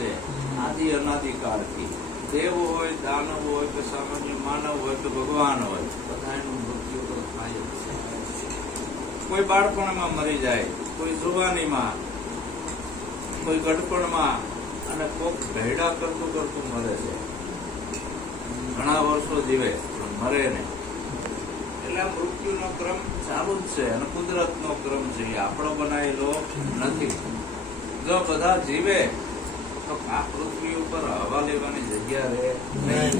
છે આદિ અનાદિકાળથી. દેવ હોય, દાનવ હોય કે સામાન્ય માનવ હોય કે ભગવાન હોય, બધાનું મૃત્યુ તો થાય જ છે. કોઈ બાળપણમાં મરી જાય, કોઈ જુવાનીમાં, કોઈ ગડપણમાં, અને કોક ભેડા કરતું કરતું મરે છે. ઘણા વર્ષો જીવે પણ મરે નહીં. એટલે મૃત્યુનો ક્રમ ચાલુ જ છે અને કુદરતનો ક્રમ છે, આપણો બનાવેલો નથી. જો બધા જીવે તો આ પૃથ્વી ઉપર હવા લેવાની જગ્યા રહે નહીં.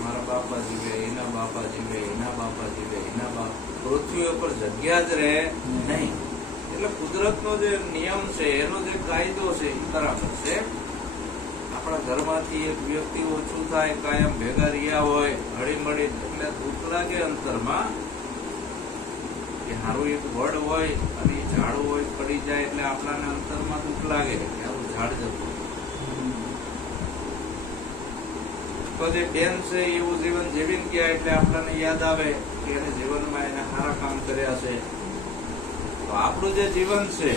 મારા બાપા જીવે, એના બાપા જીવે, એના બાપા જીવે, એના બાપ, પૃથ્વી ઉપર જગ્યા જ રહે નહીં. એટલે કુદરતનો જે નિયમ છે, એનો જે કાયદો છે એ બરાબર છે. આપણા ઘરમાંથી એક વ્યક્તિ ઓછું થાય, કાયમ ભેગા રહ્યા હોય, હળી મળી, એટલે દુઃખ લાગે અંતરમાં કે સારું એક વડ હોય અને એ ઝાડ હોય, પડી જાય એટલે આપણાને અંતરમાં દુઃખ લાગે કે આવું ઝાડ જતું. તો જે બેન છે એવું જીવન જીવીને ગયા એટલે આપણને યાદ આવે કે એને જીવનમાં એને સારા કામ કર્યા છે. તો આપણું જે જીવન છે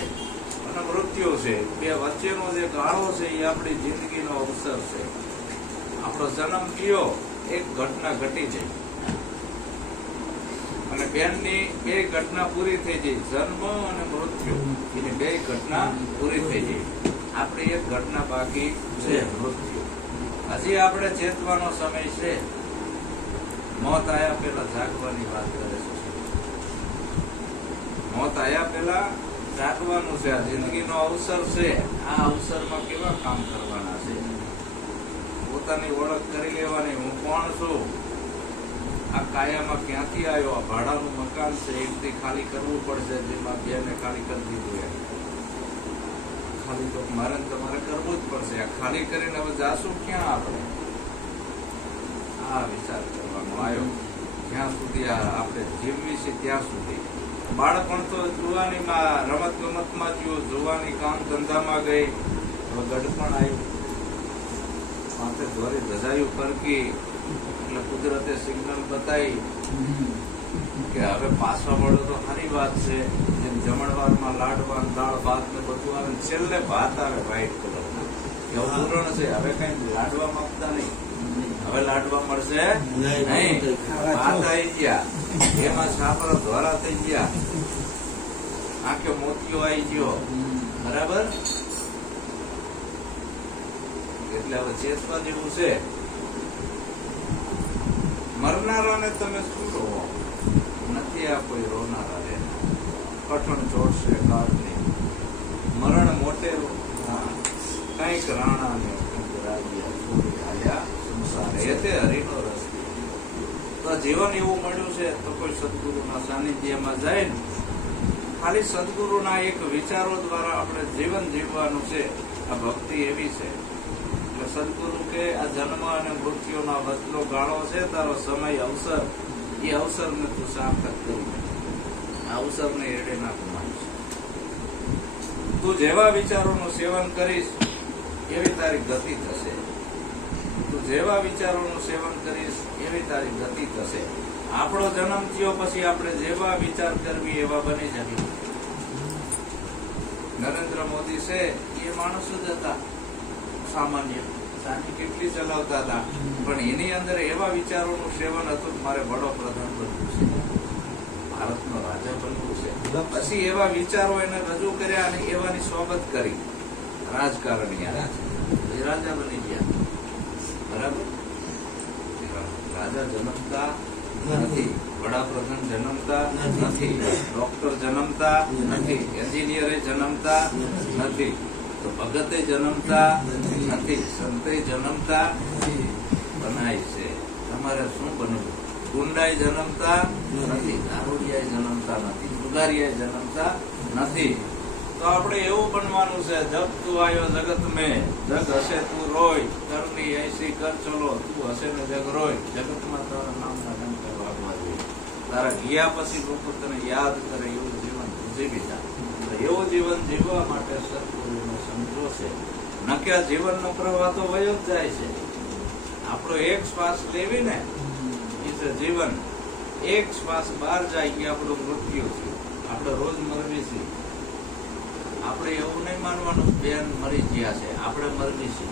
અને મૃત્યુ છે, બે વચ્ચેનો જે ગાળો છે એ આપણી જિંદગીનો અવસર છે. આપણો જન્મ થયો, એક ઘટના ઘટી જાય અને બેનની બે ઘટના પૂરી થઈ જાય. જન્મ અને મૃત્યુ એની બે ઘટના પૂરી થઈ જાય. આપણી એક ઘટના બાકી છે, મૃત્યુ. હજી આપણે ચેતવાનો સમય છે. મોત આયા પેલા જાગવાની વાત કરે છે. મોત આયા પેલા જાગવાનું છે. આ જિંદગીનો અવસર છે. આ અવસરમાં કેવા કામ કરવાના છે, પોતાની ઓળખ કરી લેવાની. હું કોણ છું, આ કાયામાં ક્યાંથી આવ્યો, આ ભાડાનું મકાન છે, એકથી ખાલી કરવું પડશે, જેમાં બેને ખાલી કરી દીધું એમ. ખાલી તો મારે તમારે કરવું જ પડશે. આ ખાલી કરીને હવે જાશું ક્યાં આપણે? આ વિચાર કરવાનો આવ્યો. જ્યાં સુધી આપણે જીવવી છે ત્યાં સુધી. બાળપણ તો જુવાનીમાં રમત ગમતમાં થયું, જુવાની કામ ધંધામાં ગઈ, હવે ગડપણ આવ્યું, માથે ધોરી ધજાયું ફરકી એટલે કુદરતે સિગ્નલ બતાવી કે હવે પાછવા મળો તો સારી વાત છે. જેમ જમણવારમાં લાડવા, દાળ ભાત ને બધું આવે, છેલ્લે ભાત આવે વ્હાઈટ કલર એવું પૂરણ છે. હવે કઈ લાડવા માંગતા નહીં, હવે લાડવા મળશે નહીં. ભાત આવી ગયા, એમાં છાપરા ધોરા થઈ ગયા, આંખે મોતિયો આવી ગયો, બરાબર. એટલે હવે ચેતવા જેવું છે. મરનારાને તમે શું રોવો? નથી આ કોઈ રોનારા રે, કઠણ ચોટશે કાળની, મરણ મોટેરો કઈક રાણા ને હરિનો રસ. તો જીવન એવું મળ્યું છે તો કોઈ સદગુરુના સાનિધ્યમાં જાય ને, ખાલી સદગુરુના એક વિચારો દ્વારા આપણે જીવન જીવવાનું છે. આ ભક્તિ એવી છે. એટલે સદગુરુ કે આ જન્મ અને મૃત્યુનો વચલો ગાળો છે, તારો સમય, અવસર, એ અવસરને તું સાર્થક કરી, આ અવસરને એડે ના ગુમાવીશ. તું જેવા વિચારોનું સેવન કરીશ એવી તારી ગતિ થશે. તું જેવા વિચારોનું સેવન કરીશ એવી તારી ગતિ થશે. આપણો જન્મ થયો પછી આપણે જેવા વિચાર કરવી એવા બની જઈએ. નરેન્દ્ર મોદી છે એ માણસ જ હતા સામાન્ય, સાની કેટલી ચલાવતા હતા, પણ એની અંદર એવા વિચારોનું સેવન હતું, મારે વડાપ્રધાન બનવું છે, ભારતનો રાજા બનવું છે. પછી એવા વિચારો એને રજૂ કર્યા અને એવાની સોબત કરી રાજકારણી, રાજા બની ગયા, બરાબર. રાજા જન્મતા નથી, વડાપ્રધાન જન્મતા નથી, ડોક્ટર જન્મતા નથી, એન્જિનિયરે જન્મતા નથી, તો ભગતે જન્મતા નથી, સંતે જન્મતા બનાય છે. તમારે શું બનવું? ગુંડાઈ જન્મતા નથી, દારૂડિયાએ જન્મતા નથી, જુગારીએ જન્મતા નથી. તો આપણે એવું બનવાનું છે, જગ તું આવ્યો જગત મેં, જગ હશે તું રોય, કરની એસી કર ચલો, તું હશે ને જગ રોય. જગતમાં તારા નામના ડંકા વાગવા જોઈએ. તારા ગયા પછી લોકો તને યાદ કરે એવું જીવન જીવી જા. એવું જીવન જીવવા માટે સદગુરુનો સમજો છે. નક્યા જીવનનો પ્રવાહ તો વયો જ જાય છે. આપણો એક શ્વાસ લેવી ને એ છે જીવન. એક શ્વાસ બહાર જાય કે આપણું મૃત્યુ છે. આપણે રોજ મરવી છીએ. આપણે એવું નહીં માનવાનું બેન મરી ગયા છે, આપણે મરવી છે,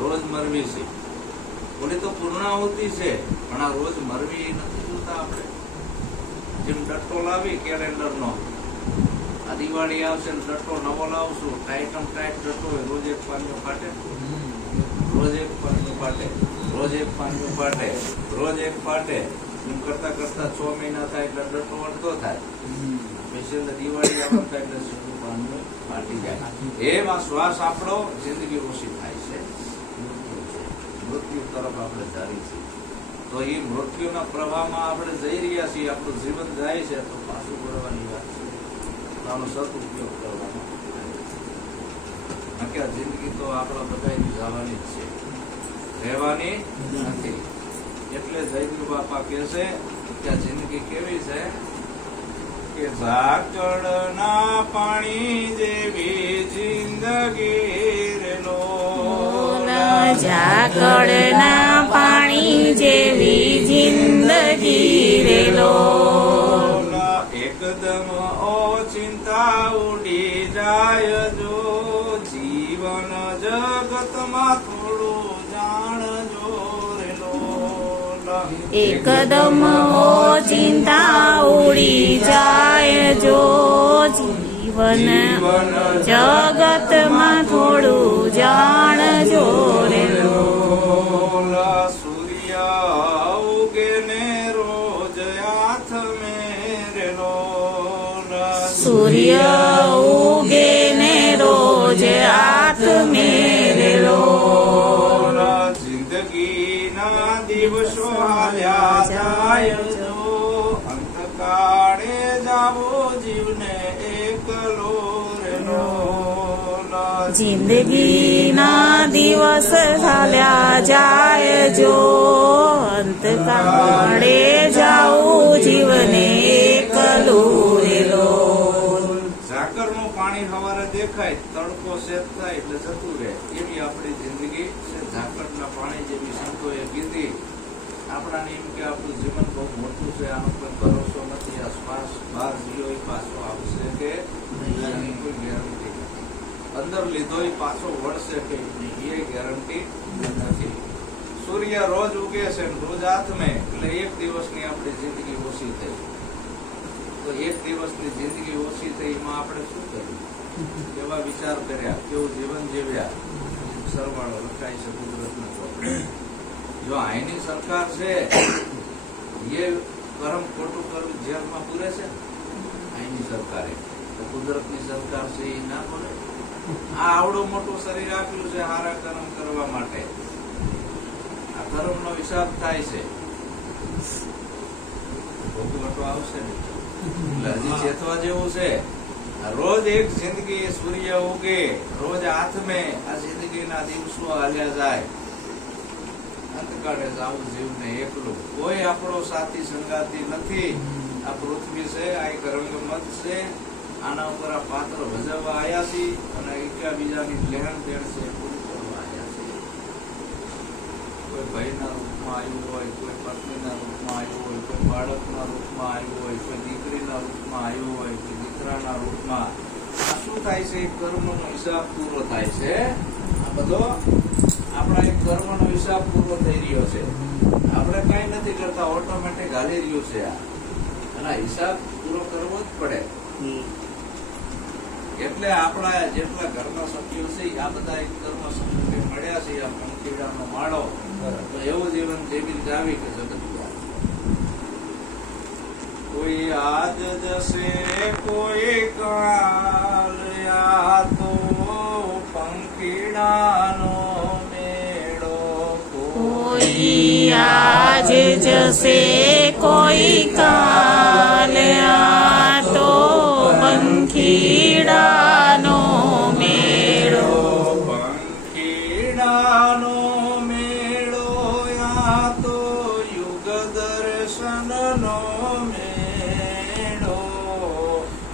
રોજ મરવી છે. ઓલી તો પૂર્ણાહુતિ છે, પણ આ રોજ મરવી નથી જોતા આપણે. જેમ ડટ્ટો લાવી કેલેન્ડર નો, આ દિવાળી આવશે ને ડટ્ટો નવો લાવશું, ટાઈટમ ટાઈટ ડટ્ટો હોય, રોજ એક પાનિયું ફાટે, રોજ એક પાનિયું ફાટે, રોજ એક પાનિયું ફાટે, રોજ એક ફાટે. એમ કરતા કરતા 6 મહિના થાય એટલે ડટ્ટો અડધો થાય, પછી દિવાળી આવતા એટલે સીધું પાનિયું ફાટી જાય. એમાં શ્વાસ આપણો જિંદગી ઓછી થાય છે, મૃત્યુ તરફ આપણે ધારી છીએ. તો એ મૃત્યુના પ્રવાહમાં આપણે જઈ રહ્યા છીએ, આપણું જીવન જાય છે, તો પાછું વળવાની વાત છે. આનો સદઉપયોગ કરવાનો. બાકી આ જિંદગી તો આપણા બધાની જવાની જ છે, રહેવાની નથી. એટલે જયદેવ બાપા કહે છે કે આ જિંદગી કેવી છે કે ઝાકળના પાણી જેવી જિંદગી રેલો, ઝાકળના પાણી જેવી જિંદગી રેલો. એકદમ ઓચિંતા ઉડી જાય જો, જીવન જગતમાં થોડું જાણજો રેલો. એકદમ ચિંતા ઉડી જાય જો, જીવન જગતમાં થોડું જાણજો રેલો. સૂર્ય ઉગે ને રોજ હાથ મેરેલો, સૂર્ય ઉગે ને રોજ હાથ મેરેલો. જિંદગીના દિવસો હાલ્યા જાય જો, અંતકાળે જાવો જીવને એકલો રેલો. જિંદગીના દિવસ ચાલ્યા જાય જો, અંતકાળે જાવું જીવને એકલું રેલો. ઝાકરનું પાણી સવારે દેખાય, તડકો સેટ થાય એટલે જતું રહે, એવી આપણી જિંદગી છે. ઝાકરના પાણી જેવી સંતોએ કીધી. આપણાને એમ કે આપણું જીવન બહુ મોટું છે, આનો કોઈ ભરોસો નથી, આ શ્વાસ બહાર ગયો એ પાછો આવશે કે એની કોઈ ગેરંટી નથી, અંદર લીધો એ પાછો વળશે કે એ ગેરંટી નથી. સૂર્ય રોજ ઉગે છે, રોજ આથમે, એટલે એક દિવસની આપણી જિંદગી ઓછી થઈ. તો એક દિવસની જિંદગી ઓછી થઈ, એમાં આપણે શું કર્યું, કેવા વિચાર કર્યા, કેવું જીવન જીવ્યા, સરવાળો લખાય છે કુદરતના ચોપડે. જો અહીંની સરકાર છે એ કરમ ખોટું કરવું જેલમાં પૂરે છે, અહીંની સરકારે, તો કુદરતની સરકાર છે એ ના બોલે. આ આવડું મોટું શરીર આપ્યું છે સારા કર્મ કરવા માટે, આ કર્મનો હિસાબ થાય છે, ભોગવટો આવશે ને. એટલે હજી ચેતવા જેવું છે. રોજ એક જિંદગી, સૂર્ય ઉગે, રોજ હાથમે, આ જિંદગીના દિવસો હાલ્યા જાય, અંતકાળે જાવું જીવને એકલું. કોઈ આપણો સાથી સંગાતી નથી. આ પૃથ્વી છે, આ એક રંગમંચ છે, આના ઉપર આ પાત્ર ભજવવા આવ્યા છે, અને એકબીજાની લેણ દેણ છે પૂરી કરવા આવ્યા છે. કોઈ ભાઈના રૂપમાં આવ્યું હોય, કોઈ પત્નીના રૂપમાં આવ્યું હોય, કોઈ બાળકના રૂપમાં આવ્યું હોય, કોઈ દીકરીના રૂપમાં આવ્યું હોય, કોઈ દીકરાના રૂપમાં. આ શું થાય છે, કર્મનો હિસાબ પૂરો થાય છે. આ બધો આપણા એક કર્મનો હિસાબ પૂરો થઈ રહ્યો છે. આપણે કઈ નથી કરતા, ઓટોમેટિક હાલી રહ્યું છે આ, અને હિસાબ પૂરો કરવો જ પડે. એટલે આપણા જેટલા ઘરના સભ્યો છે આ બધા એક કર્મ સંયોગે મળ્યા છે, આ પંખીડાનો માળો, તો એવું જીવન જીવી જાવી કે જગત કોઈ આજ જશે કોઈ કાલ, આ તો પંખીડાનો મેળો. કોઈ આજ જશે કોઈ કાલ, આ તો પંખીડાનો મેળો. પંખીડાનો મેળો, આ તો યુગ દર્શનનો મેળો.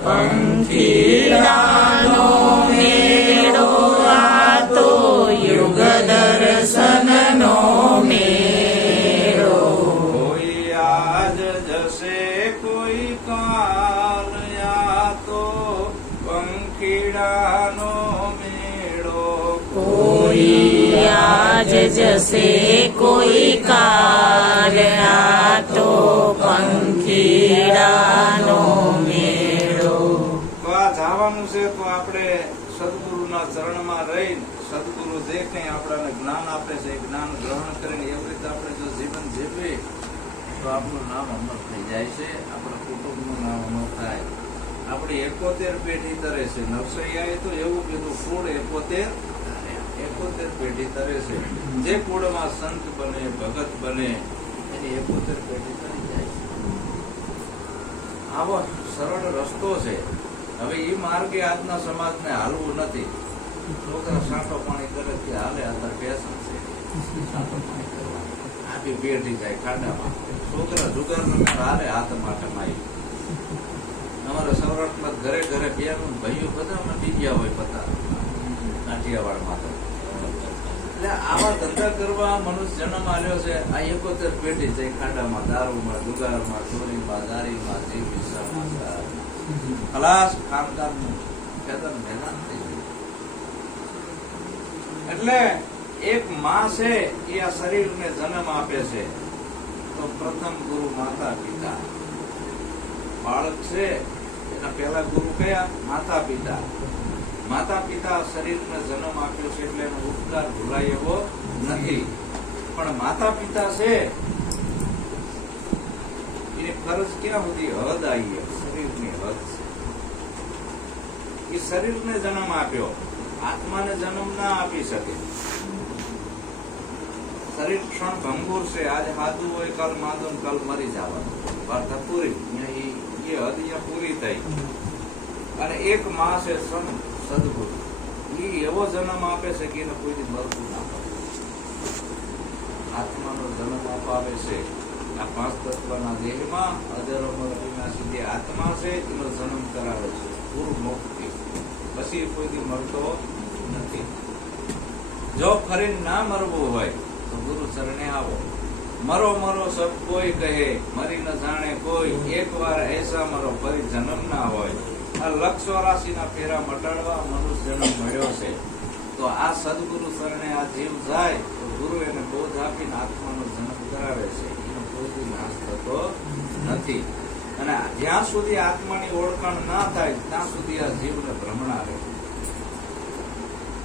પંખીડાનો મેળો, આ તો યુગ દર્શનનો મેળો. કોઈ આજ જશે કોઈ કાલ, આ તો પંખીડા પંખીડાનો મેળો. કોઈ આજ જશે કોઈ કાલ, આ તો પંખીડાનો મેળો. તો આ જવાનું છે તો આપણે સદગુરુના ચરણમાં રહીને સદગુરુ જે કંઈ આપણને જ્ઞાન આપે છે એ જ્ઞાન ગ્રહણ કરીને એવી રીતે આપણે જો જીવન જીવીએ તો આપણું નામ અમર થઈ જાય છે, આપણા કુટુંબનું નામ અમર થાય. આપણી 71 પેઢી તરે છે. નવસૈયાએ તો એવું કીધું, કુળ 71 પેઢી તરે છે. જે કુળમાં સંત બને ભગત બને એની 71 પેઢી તરી જાય છે. આવો સરળ રસ્તો છે. હવે એ માર્ગે આજના સમાજને હાલવું નથી. છોકરા સાંટો પાણી કરે કે હાલે, અત્યારે ફેશન છે સાંટો પાણી કરવાની. આખી પેઢી જાય ખાડામાં. છોકરા જુગાર રમે હાલે હાથ માટે માઈ. અમારા સૌરાષ્ટ્રમાં ઘરે ઘરે બેનું ભાઈઓ બધા મંડી ગયા હોય પતા કાઠિયાવાડમાં તો. એટલે આવા ધંધા કરવા મનુષ્ય જન્મ આવ્યો છે. આ 71 પેઢી છે ખાડામાં, દારૂમાં, જુગારમાં, ચોરીમાં, દારીમાં, જીવિસામાં ખલાસ ખાનદાનનું ખેતર મેદાન થઈ ગયું. એટલે એક માં છે એ આ શરીરને જન્મ આપે છે તો પ્રથમ ગુરુ માતા પિતા. બાળક છે એના પહેલા ગુરુ કયા? માતા પિતા. માતા પિતા શરીરને જન્મ આપ્યો છે એટલે એનો ઉપકાર ભૂલાય એવો નથી. પણ માતા પિતા છે એની ફરજ ક્યાં સુધી? હદ આવી, શરીરની હદ છે. એ શરીરને જન્મ આપ્યો, આત્માને જન્મ ના આપી શકે. શરીર ક્ષણ ભંગુર છે. આજે હાદું હોય, કાલ માદું, કાલ મરી જવાનું. વાર્તા પૂરી. એ હદ અહીંયા પૂરી થઈ. અને એક માં છે સદગુરુ. એ એવો જન્મ આપે છે કે એને કોઈ મરતું ના પડે. આત્માનો જન્મ અપાવે છે. આ 5 તત્વના દેહમાં અજર અમર અવિનાશી જે આત્મા છે એનો જન્મ કરાવે છે. પૂર્વ મુક્તિ પછી કોઈ મરતો નથી. જો ફરી ના મરવું હોય તો ગુરુ ચરણે આવો. મરો મરો સબ કોઈ કહે, મરી ન જાણે કોઈ, એક વાર એસા મરો ફરી જન્મ ના હોય. આ 184 ફેરા મટાડવા મનુષ્ય જન્મ મળ્યો છે. તો આ સદગુરુ ચરણે આ જીવ જાય તો ગુરુ એને બોધ આપીને આત્માનો જન્મ કરાવે છે. એનો કોઈ નાશ થતો નથી. અને જ્યાં સુધી આત્માની ઓળખાણ ના થાય ત્યાં સુધી આ જીવને ભ્રમણા રહે.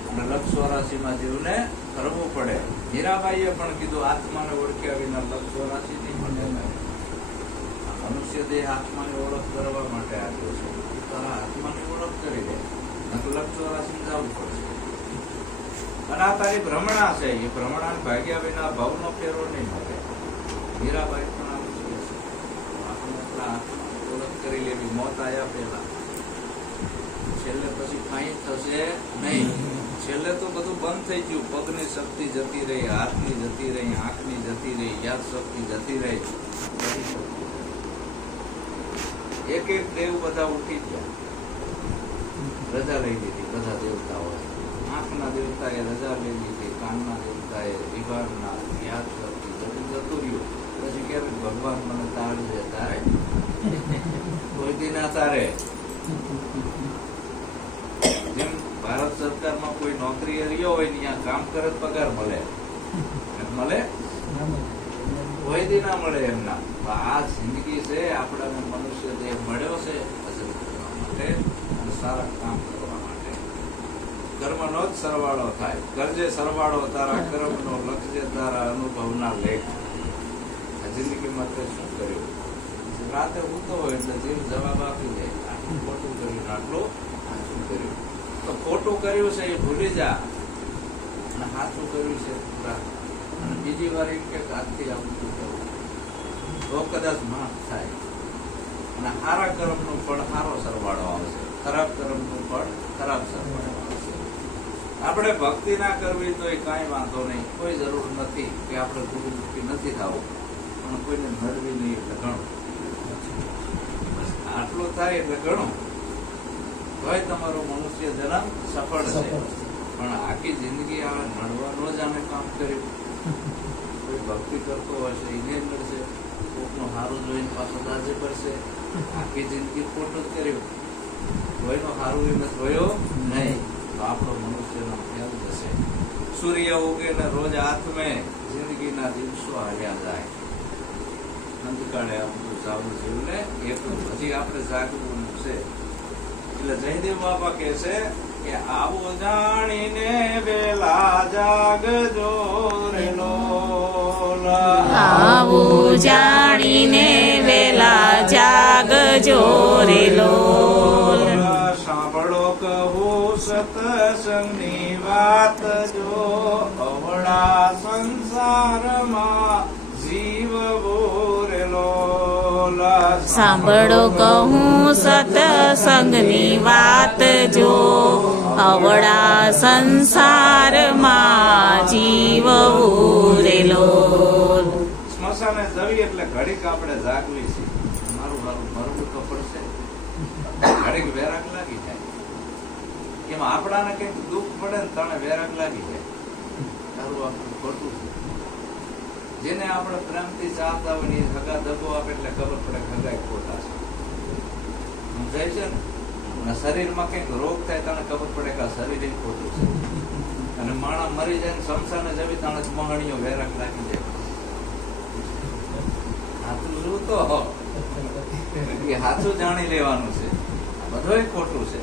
અને 184 જીવને કરવું પડે. મીરાબાઈએ પણ કીધું, આત્માને ઓળખ્યા વિના 184 નહીં મળે. મનુષ્ય દેહ આત્માની ઓળખ કરવા માટે આવ્યો છે. તારા આત્માની ઓળખ કરી દે, 184 જવું પડશે. અને આ તારી ભ્રમણા છે. એ ભ્રમણા ભાગ્યા વિના ભાવનો ફેરો નહીં મળે. મીરાબાઈ પણ આવું છે. ઓળખ કરી લેવી. મોત આવ્યા પહેલા. છેલ્લે પછી કઈ થશે નહીં. છેલ્લે તો બધું બંધ થઈ ગયું. પગની શક્તિ જતી રહી, હાથની જતી રહી, આંખની જતી રહી, યાદ શક્તિ જતી રહી. એક એક દેવ બધા ઉઠી ગયા. રજા લઈ લીધી બધા દેવતાઓ. આંખના દેવતાએ રજા લઈ લીધી, કાનના દેવતાએ, વિભાગના, યાદ શક્તિ બધું જતું રહ્યું. પછી કે ભગવાન મને તાળી દે. તારે કોઈ દી ના તારે. જેમ ભારત સરકારમાં કોઈ નોકરી રહ્યો હોય ને ત્યાં કામ કરે પગાર મળે, મળે કોઈ દી ના મળે એમના. આ જિંદગી છે આપણાને મનુષ્ય દેહ મળ્યો છે અજર કરવા માટે અને સારા કામ કરવા માટે. કર્મનો જ સરવાળો થાય. કરજે સરવાળો તારા કર્મનો, લખજે તારા અનુભવના લેખ. આ જિંદગીમાં તે શું કર્યું? રાતે ઉતો હોય એટલે જીવ જવાબ આપી દે, આટલું ખોટું કર્યું, આટલું સાચું કર્યું. તો ખોટું કર્યું છે એ ભૂલી જા અને સાચું કર્યું છે પૂરા. અને બીજી વાર એમ કે આજથી આવું કરવું તો કદાચ માફ થાય. અને સારા કર્મનું ફળ સારો સરવાળો આવશે, ખરાબ કર્મનું ફળ ખરાબ સરવાળો આવશે. આપણે ભક્તિ ના કરવી તો એ કાંઈ વાંધો નહીં. કોઈ જરૂર નથી કે આપણે ગુરુમુખી નથી થવું, પણ કોઈને નડવી નહીં એટલે ઘણું. આટલું થાય એટલે ઘણું. તોય તમારો મનુષ્ય જન્મ સફળ છે. પણ આખી જિંદગી આવે નડવાનું જ આને કામ કર્યું. કોઈ ભક્તિ કરતો હશે એને મળશે, કોકનું સારું જોઈને પાછો દાજે પડશે. આખી જિંદગી ખોટું જ કર્યું. કોઈનો સારું એને જોયો નહીં તો આપણો મનુષ્યનો ખ્યાલ જશે. સૂર્ય ઉગે ને રોજ આત્મે જિંદગીના દિવસો હાલ્યા જાય. અંતકાળે આપણું જાવું છે એટલે એક હજી આપણે જાગવું છે. એટલે જયદેવ બાપા કહે છે કે આવું જાણીને વેલા જાગજો રે લોલા. આવું જાણીને વેલા જાગજો રે લોલ. સાંભળો કહું સત્સંગની વાત જો અવળા સંસારમાં જીવવું રે લોલા. સાંભળો કહું સત્સંગની વાત જો અવળા સંસારમાં જીવવું રે લોલ. સ્મશાને જવી એટલે ઘડીક આપણે જાગવી છે. મારું મરવું તો પડશે. ઘડીક વેરાગ લાગી જાય. એમાં આપણાને કઈક દુઃખ પડે ને તને વેરાગ લાગી જાય. તારું આપણું ખોટું છે. જેને આપણે પ્રેમથી ચાહતા હોય ને હગા દગો આપે એટલે ખબર પડે કે હગાઈ ખોટા છે. સમજાય છે ને? શરીરમાં કઈક રોગ થાય તને ખબર પડે કે આ શરીર એ ખોટું છે. અને માણસ મરી જાય ને શમશાને જવી તને મહણીઓ વેરાગ લાગી જાય. હાથું શું તો હાથું જાણી લેવાનું છે. બધું ખોટું છે.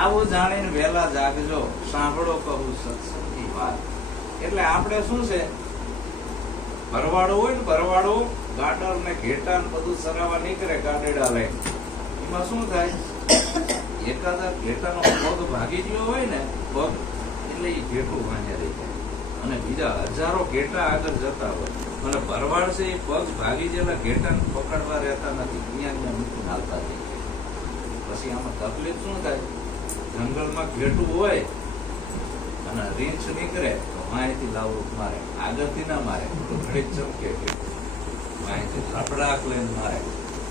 આવું જાણીને વહેલા જાગજો. સાંભળો કહું સત્સંગની વાત. એટલે આપણે શું છે, ભરવાડો હોય ને, ભરવાડો ગાડર ને ઘેટા ને બધું સરાવા નીકળે ગાડેડા લઈને. એમાં શું થાય, એકાદા ઘેટાનો પગ ભાગી ગયો હોય ને, પગ એટલે એ ઘેટું વાંધ્યા રહી જાય. અને બીજા હજારો ઘેટા આગળ જતા હોય અને ભરવાડ છે એ પગ ભાગી ગયેલા ઘેટાને પકડવા રહેતા નથી. અહીંયા મૂકીને હાલતા થઈ જાય. પછી આમાં તકલીફ શું થાય, જંગલમાં ઘેટું હોય અને રીંછ નીકળે તો માહિતી લાવવું મારે, આગળથી ના મારે તો ઘડીક ચમકે, માહિતી થપડાક લઈને મારે.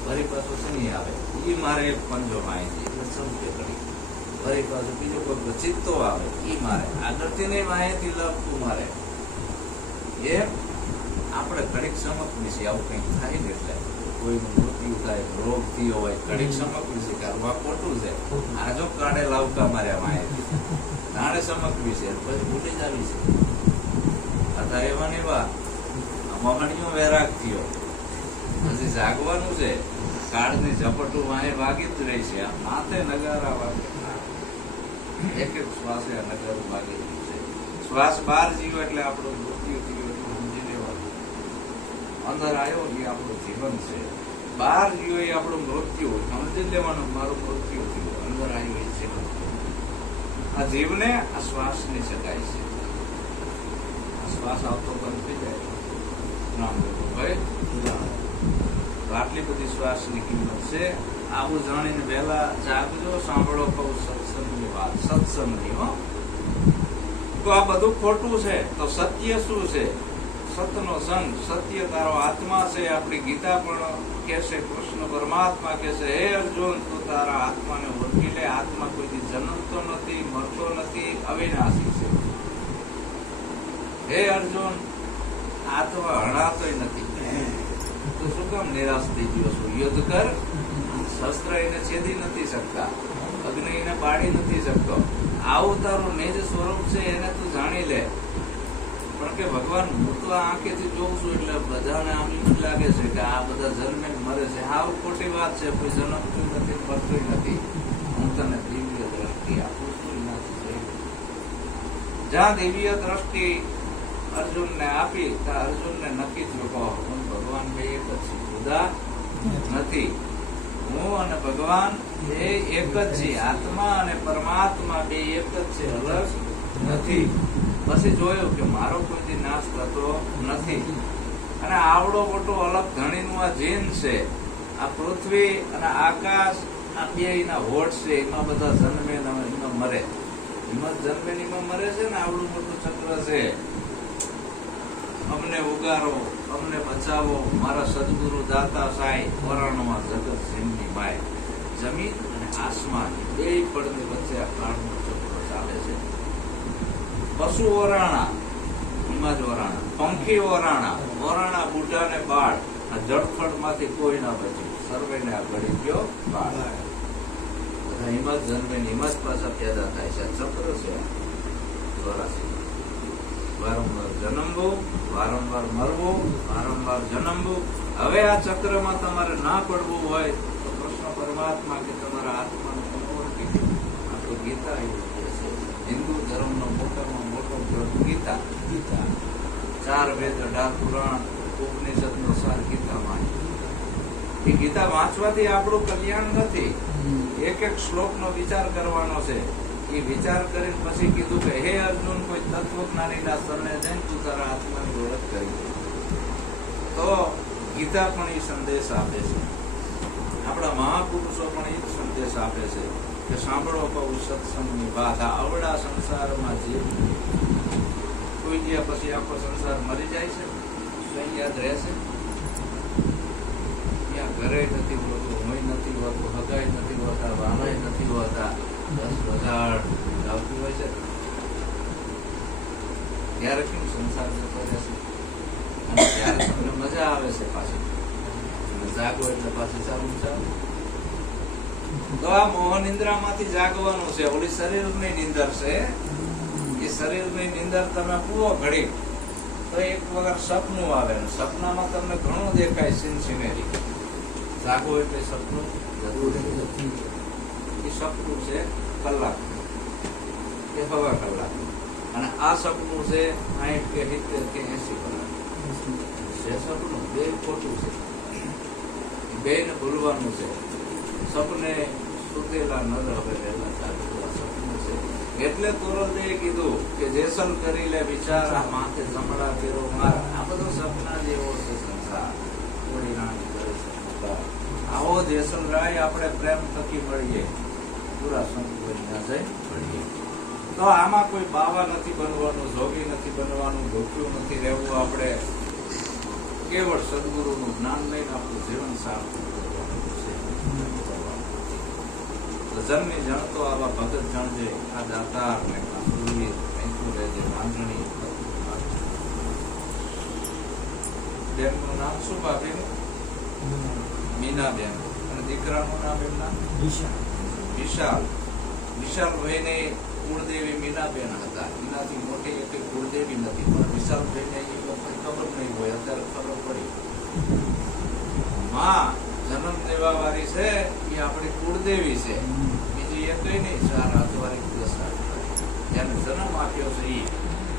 ફરી પાછું શનિ આવે એ મારે એક પંજો માહિતી એટલે ચમકે ઘડી. ફરી પાછું બીજો કોઈ ચિત્તો આવે એ મારે, આગળથી નહીં માહિતી લાવતું મારે. એ આપણે ઘડીક ચમકવી છે. આવું કંઈક થાય ને એટલે કોઈનું મૃત્યુ થાય, રોગ થયો હોય, ઘડીક ચમકવી છે કે આ ખોટું છે, આ જો કાઢે લાવકા માર્યા માહિતી તાણે ચમકવી છે, પછી ભૂલી જ આવી છે. અત્યારે એવા ને એવા મહણીઓ વેરાગ થયો, પછી જાગવાનું છે. કાળની ઝપટું વાહે વાગી જ રહી છે. આ માથે નગારા વાગે, એક એક શ્વાસે આ નગારું વાગી રહ્યું છે. શ્વાસ બહાર જીવો એટલે આપણું મૃત્યુ થયું એટલું સમજી લેવાનું. અંદર આવ્યો એ આપણું જીવન છે, બહાર ગયો એ આપણું મૃત્યુ સમજી લેવાનું. મારું મૃત્યુ થયું, અંદર આવ્યું એ જીવન. આ જીવને આ શ્વાસની શકાય છે. આ શ્વાસ આવતો બંધ થઈ જાય નામ લેતો ભાઈ. આટલી બધી શ્વાસની કિંમત છે. આવું જાણીને વહેલા જાગજો. સાંભળો કહું સત્સંગની વાત. સત્સંગની હો તો આ બધું ખોટું છે તો સત્ય શું છે? સતનો સંગ. સત્ય તારો આત્મા છે. આપણી ગીતા પણ કે છે, કૃષ્ણ પરમાત્મા કે છે, હે અર્જુન તું તારા આત્માને ઓળખી લે. આત્મા કોઈથી જન્મતો નથી, મરતો નથી, અવિનાશી છે. હે અર્જુન આત્મા હણાતોય નથી. તો શું કામ નિરાશ થઈ ગયો છું? યુદ્ધ કર. શસ્ત્ર એને છેદી નથી શકતા, અગ્નિ એને બાળી નથી શકતો. આવું તારું નિજ સ્વરૂપ છે એને તું જાણી લે. પણ કે ભગવાન હું તો આંખેથી જોઉં છું એટલે બધાને આમ એમ લાગે છે કે આ બધા જન્મે મરે છે. હાવ ખોટી વાત છે. કોઈ જન્મતું નથી, મરતું નથી. હું તને દિવ્ય દ્રષ્ટિ આપું છું. જ્યાં દિવ્ય દ્રષ્ટિ અર્જુન ને આપી ત્યાં અર્જુન ને નક્કી થયું હું ભગવાન બે એક જ છે, જુદા નથી. હું અને ભગવાન બે એક જ છે. આત્મા અને પરમાત્મા બે એક જ છે, અલગ નથી. પછી જોયું કે મારો કોઈથી નાશ થતો નથી. અને આવડો મોટો અલગ ધણીનું આ જીન છે. આ પૃથ્વી અને આકાશ આ બે એના હોઠ છે. એમાં બધા જન્મે એમાં મરે, એમાં જન્મે એમાં મરે છે ને. આવડું મોટું ચક્ર છે. અમને ઉગારો, અમને બચાવો. મારા સદગુરુ દાતા સાઈ વરાણમાં જગત સિંહની માય. જમીન અને આસમાન બે પડની વચ્ચે આ કાળનો ચક્ર ચાલે છે. પશુ ઓરાણા, એમાં જ ઓરાણા. પંખી ઓરાણા, ઓરાણા બુઢા ને બાળ. આ જળફળ માંથી કોઈ ના બચ્યું, સર્વે ને આ ગળી ગયો બાળ. બધા એમાં જ જન્મે ને એમાં જ પાછા પેદા થાય છે. ચક્ર છે ચોરાસી. વારંવાર જન્મવું, વારંવાર મરવું, વારંવાર જન્મવું. હવે આ ચક્રમાં તમારે ના પડવું હોય તો કૃષ્ણ પરમાત્મા કે તમારા આત્માનું સમર્પિત. આ તો ગીતા એવું કહે છે. હિન્દુ ધર્મનો મોટામાં મોટો ગ્રંથ ગીતા. 4 વેદ 18 પુરાણ ઉપનિષદનો સાર ગીતામાં. એ ગીતા વાંચવાથી આપણું કલ્યાણ નથી. એક એક શ્લોકનો વિચાર કરવાનો છે. એ વિચાર કરીને પછી કીધું કે હે અર્જુન, કોઈ તત્વજ્ઞાનીના શરણે જઈને તું તારા આત્માની ઓળખ કરી. તો ગીતા પણ એ સંદેશ આપે છે. આપણા મહાપુરુષો પણ એ જ સંદેશ આપે છે કે સાંભળો કહું સત્સંગની વાત. આ અવળા સંસારમાં જીવ કોઈ ગયા પછી આખો સંસાર મરી જાય છે. કઈ યાદ રહેશે? ત્યાં ઘરે નથી હોતું, હોય નથી હોતું, હગાઈ નથી હોતા, વાલાઈ નથી હોતા, 10,000 આવતું હોય છે. ત્યારે કેમ સંસાર જતો રહેશે? અને ત્યારે તમને મજા આવે છે પાછી. જાગો એટલે પાછી સારું ચાલે. તો આ મોહ નિંદ્રામાંથી જાગવાનું છે. ઓલી શરીરની નિંદર છે. એ શરીરની નિંદર તમે પૂરો ઘડી તો એક વખત સપનું આવે. સપનામાં તમને ઘણું દેખાય સિનસિનેરી. જાગો એટલે સપનું જતું રહે. એ સપનું છે કલાક કે હવા કલાક. અને આ સપનું છે 60 કે 70 કે 80 કલાક છે. સપનું બે ખોટું છે. બે ને ભૂલવાનું છે. સપને સુતેલા નર હવે વહેલા જાગવા સપનું છે. એટલે તોરદે કીધું કે જેસલ કરી લે વિચાર, આ માથે ચમડા ફેરો માર. આ બધો સપના જેવો છે સંસાર. થોડી રાણી કરે છે. આવો જેસલ રાય આપણે પ્રેમ થકી મળીએ, પૂરા સંતોષના જઈ મળીએ. તો આમાં કોઈ બાવા નથી બનવાનું, જોગી નથી બનવાનું, ભૂખ્યું નથી રહેવું. આપણે કેવળ સદગુરુનું જ્ઞાન લઈને આપણું જીવન સારું કરવાનું છે. જન્મી જાણતો આવા ભગત જાણજે, આ દાતાર ને કાંસુરીર કંઈકું રહેજે માંગણી. બેનનું નામ શું ભાભીનું? મીનાબેન. અને દીકરાનું નામ એમના વિશાલ. વિશાલભાઈને કુળદેવી મીનાબેન હતા. એનાથી મોટી એક કુળદેવી નથી, પણ વિશાલભાઈને એ લોકોને ખબર નહીં હોય. અત્યારે ખબર પડી. માં જન્મ દેવા વાળી છે એ આપણી કુળદેવી છે. બીજી એ કઈ નહીં, 4 હાથ વાળી 10 હાથ વાળી જેને જન્મ આપ્યો છે એ.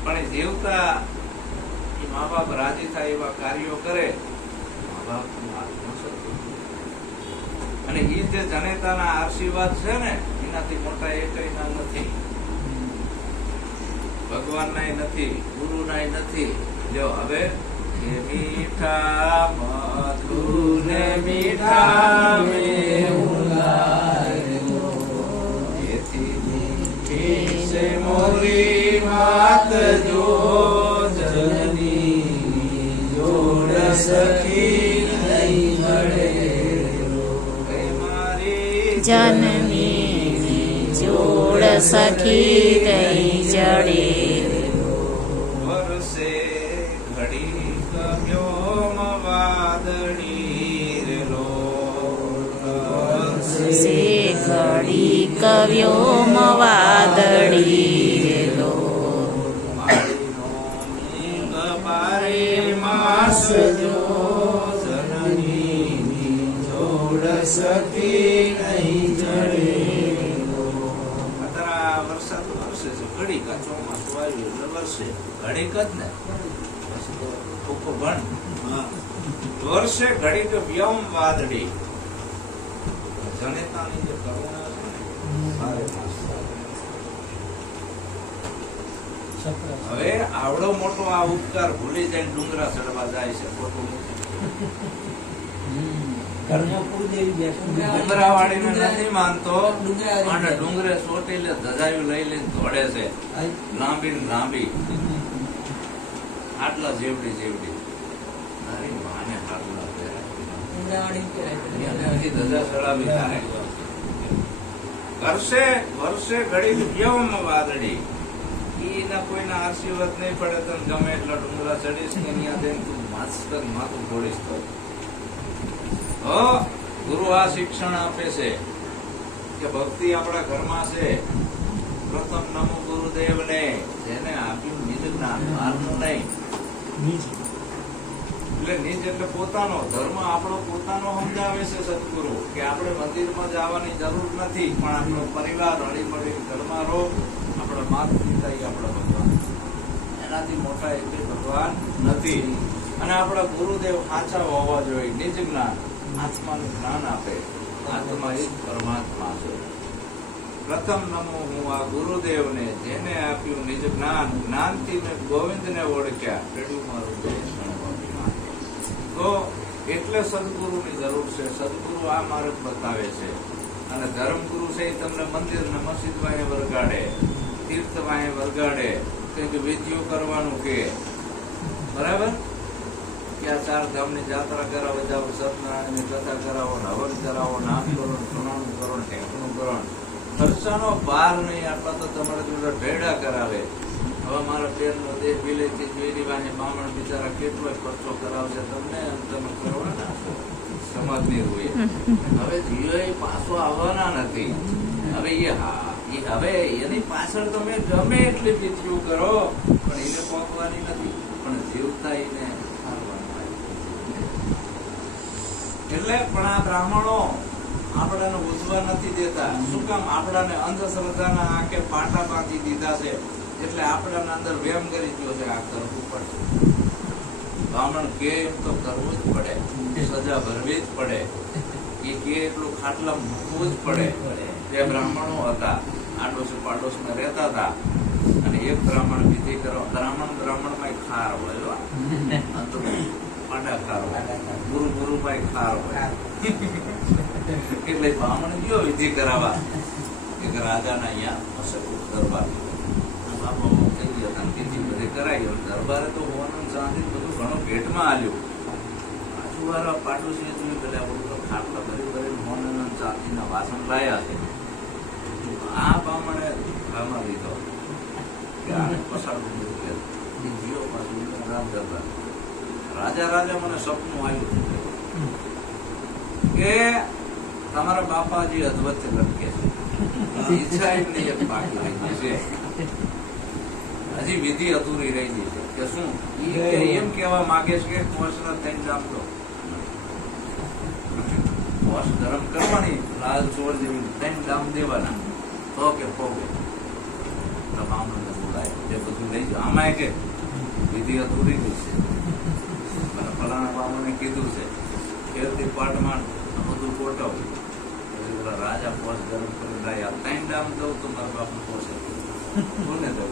પણ એ દેવતા એ મા બાપ રાજી થાય એવા કાર્યો કરે. મા બાપ અને એ જે જનેતાના આશીર્વાદ છે ને, એનાથી મોટા એકયના નથી. ભગવાનનાય નથી, ગુરુનાય નથી. જો હવે મીઠા મધુને મીઠા એથી મોરી માત જો જનની જોડ સખી નહીં મળે. જનની જોડ સખી નહીં જડે. વરસે ઘડી કવ્યોમ વાદળી રેલો. વરસે ઘડી કવ્યોમ વાદળી રેલો. મારીનો મીંગ પારે માસ જો જનની જોડ સખી નહીં જડે. અત્યારે વરસાદ વરસે છે. ઘડીક ચોમાસું આવ્યું એટલે વરસે. ઘડીક જ ને, પછી તો ફૂકો ભણ. વર્ષે ઘડીક વ્યમ વાદળી. જનેતાની જે કરુણા છે ને, સારે માસ. હવે આવડો મોટો આ ઉપકાર ભૂલી જઈને ડુંગરા ચડવા જાય છે. ખોટું ડુંગરાવાળીને નથી માનતો, અને ડુંગરે ચોટીલે ધજાયું લઈ લઈને દોડે છે. લાંબી લાંબી આટલા જેવડી જેવડી. તારી માને આટલા ધજા ચડાવી તારે. વર્ષે ઘડી વ્યવમ વાદળી. એના કોઈના આશીર્વાદ નહીં પડે. તને ગમે એટલા ડુંગરા ચડીશ ને ત્યાં જઈને તું માથું ઘોડીશ તો. ગુરુ આ શિક્ષણ આપે છે કે ભક્તિ આપણા ઘરમાં છે. પ્રથમ નમો ગુરુદેવને, જેને આપ્યું નિજ જ્ઞાન, બહારનું નહીં. એટલે નિજ એટલે પોતાનો ધર્મ આપણો પોતાનો સમજાવે છે સદગુરુ, કે આપણે મંદિરમાં જવાની જરૂર નથી, પણ આપણો પરિવાર હળી મળી ઘરમાં રહો. આપણા માતા પિતા એ આપણા ભગવાન, એનાથી મોટા એટલે ભગવાન નથી. અને આપણા ગુરુદેવ સાચા હોવા જોઈએ. નિજ જ્ઞાન, આત્માનું જ્ઞાન આપે. આત્મા એ પરમાત્મા છે. પ્રથમ નમો હું આ ગુરુદેવને, જેને આપ્યું નિજ જ્ઞાન, જ્ઞાનથી મેં ગોવિંદને ઓળખ્યા. પેલું મારું દેશ. તો એટલે સદગુરુની જરૂર છે. સદગુરુ આ માર્ગ બતાવે છે. અને ધર્મગુરુ છે એ તમને મંદિર ને મસ્જિદ વાંહે વરગાડે, તીર્થ વાંહે વરગાડે, કંઈક વિધિઓ કરવાનું કે, બરાબર, કે આ 4 ધામની જાત્રા કરાવો, જાઓ સત્યનારાયણની કથા કરાવો, હવન કરાવો, નામકરણ, પ્રણામ કરો, ટેકનું કરો. ખર્ચાનો પાર નહીં. આટલા તો તમારા જોડે ભેડા કરાવે. હવે મારા પેરનો દેહ વિલેથી જોઈ વાને બામણ બિચારા કેટલો ખર્ચો કરાવશે તમને, તમે કરવાના છો સમાજની રૂએ. હવે જીવો પાછો આવવાના નથી. હવે એની પાછળ તમે ગમે એટલી વિધિઓ કરો, પણ એને પહોંચવાની નથી, પણ જીવતા એને એટલે. પણ આ બ્રાહ્મણો આપણાને ઉજવા નથી દેતા. શું કામ? આપણાને અંધશ્રદ્ધાના આંખે પાટા બાંધી દીધા છે. એટલે આપણાના અંદર વેમ કરી ગયો છે, આ કરવું પડે. બ્રાહ્મણ કે એમ તો કરવું જ પડે, સજા ભરવી જ પડે, એ કે એટલું ખાટલા મૂકવું જ પડે. બે બ્રાહ્મણો હતા, આડોશી પાડોશમાં રહેતા હતા. અને એક બ્રાહ્મણ વિધિ કરો. બ્રાહ્મણમાં ખાર હોય, પાડા ખાર હોય, ગુરુમાં ખાર હોય. એટલે બ્રાહ્મણ ગયો વિધિ કરાવવા એક રાજાના અહીંયા હશે દરબાર. દરબારે તો હોવાનું ચાંદી બધું ઘણું ભેટમાં આલ્યું. આજુવાળા પાડોશી જોયું, પેલા બધું ખાટલા ભરી હોન ચાંદીના વાસણ લાયા છે. આ બ્રાહ્મણે ઘરમાં લીધો કે આને પસાડવું ગયો પાછું રામ દરબાર. રાજા મને સપનું આવ્યું કે તમારા બાપાજી અધવચ્ચે લટકે છે, ઈચ્છા એમની એક બાકી રહી છે, હજી વિધિ અધૂરી રહી ગઈ છે. કે શું? એમ કેવા માંગે છે કે કોષના 3 જામ દો, કોષ ગરમ કરવાની, લાલ ચોળ જેવી 3 જામ દેવાના, તો કે પોગે બ્રાહ્મણને બોલાય, એ બધું લઈ જાઓ. આમાં કે વિધિ અધૂરી ગઈ છે, મને ફલાણા બ્રાહ્મણે કીધું છે, ખેલથી પાટમાં બધું ગોઠવ. રાજા પોષ ગરમ કરી લાયા, 3 ડામ દઉં તો મારા બાપુ પોષે, કોને દઉં?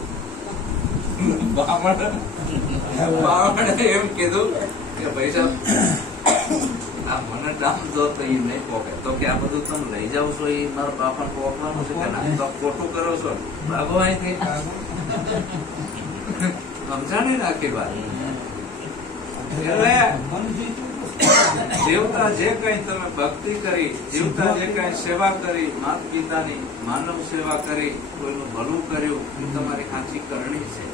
બ્રાહ્મણે એમ કીધું કે ભાઈ સાહેબ, આ મને ડામ દો તો એ નહીં પોકે. તો કે આ બધું તમે લઈ જાવ છો, એ મારા બાપાને પોકવાનું છે કે ના? તો ખોટું કરો છો, ભાગો અહીંથી. સમજાણી નાખી વાત. એટલે જીવતા જે કઈ તમે ભક્તિ કરી, જીવતા જે કઈ સેવા કરી, માતા પિતાની માનવ સેવા કરી, કોઈનું ભલું કર્યું, એ તમારી સાચી કરણી છે.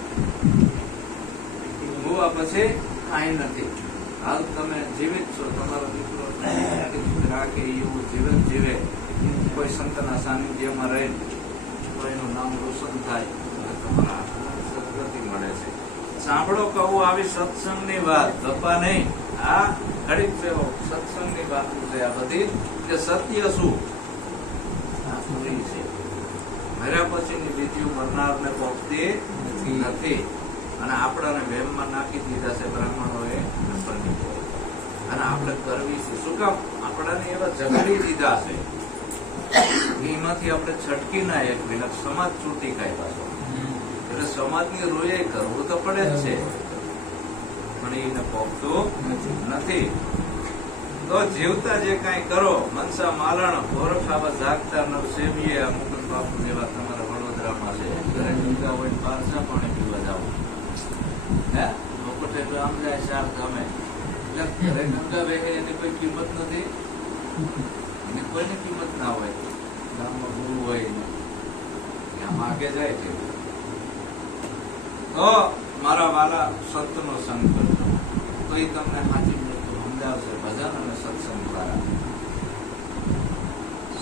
હોવા પછી કાંઈ નથી. હાલ તમે જીવિત છો, તમારો દીકરો રાખે એવું જીવન જીવે, કોઈ સંતના સાનિધ્યમાં રહે, કોઈનું નામ રોશન થાય, તમારા સદગતિ મળે છે. સાંભળો કહું આવી સત્સંગની વાત, ગપ્પા નહીં. આ ઘડીક સેવો સત્સંગની વાત છે આ બધી, કે સત્ય શું આ પૂરી છે. મર્યા પછીની વિધિઓ મરનારને પહોંચતી નથી. અને આપણાને વેમમાં નાખી દીધા છે બ્રાહ્મણોએ, અને આપણે કરવી છે. શું કામ? આપણાને એવા ઝઘડી દીધા છે, એમાંથી આપણે છટકી ના એક વિલક સમાજ છૂટી ખાય પાછો. એટલે સમાજની રોએ કરવું તો પડે જ છે, પણ એને પોખતું નથી. તો જીવતા જે કઈ કરો, મનસા માલણ ગોરખાવા જાગતા નવ સેવીએ. અમુક બાપુ જેવા તમારા વડોદરામાં છે, ઘરે જીવતા હોય 5 પાણી પીવા જાવ, હે લોકોટે આમ જાય 4 ધામે. એટલે ઘરે ગંગા વહે એની કોઈ કિંમત નથી, એની કોઈની કિંમત ના હોય. ગામમાં ગુરુ હોય ત્યાં માગે જાય છે. તો મારા વાલા સંતનો સંગ કરજો, તો એ તમને સાચી વસ્તુ સમજાવશે ભજન અને સત્સંગ દ્વારા.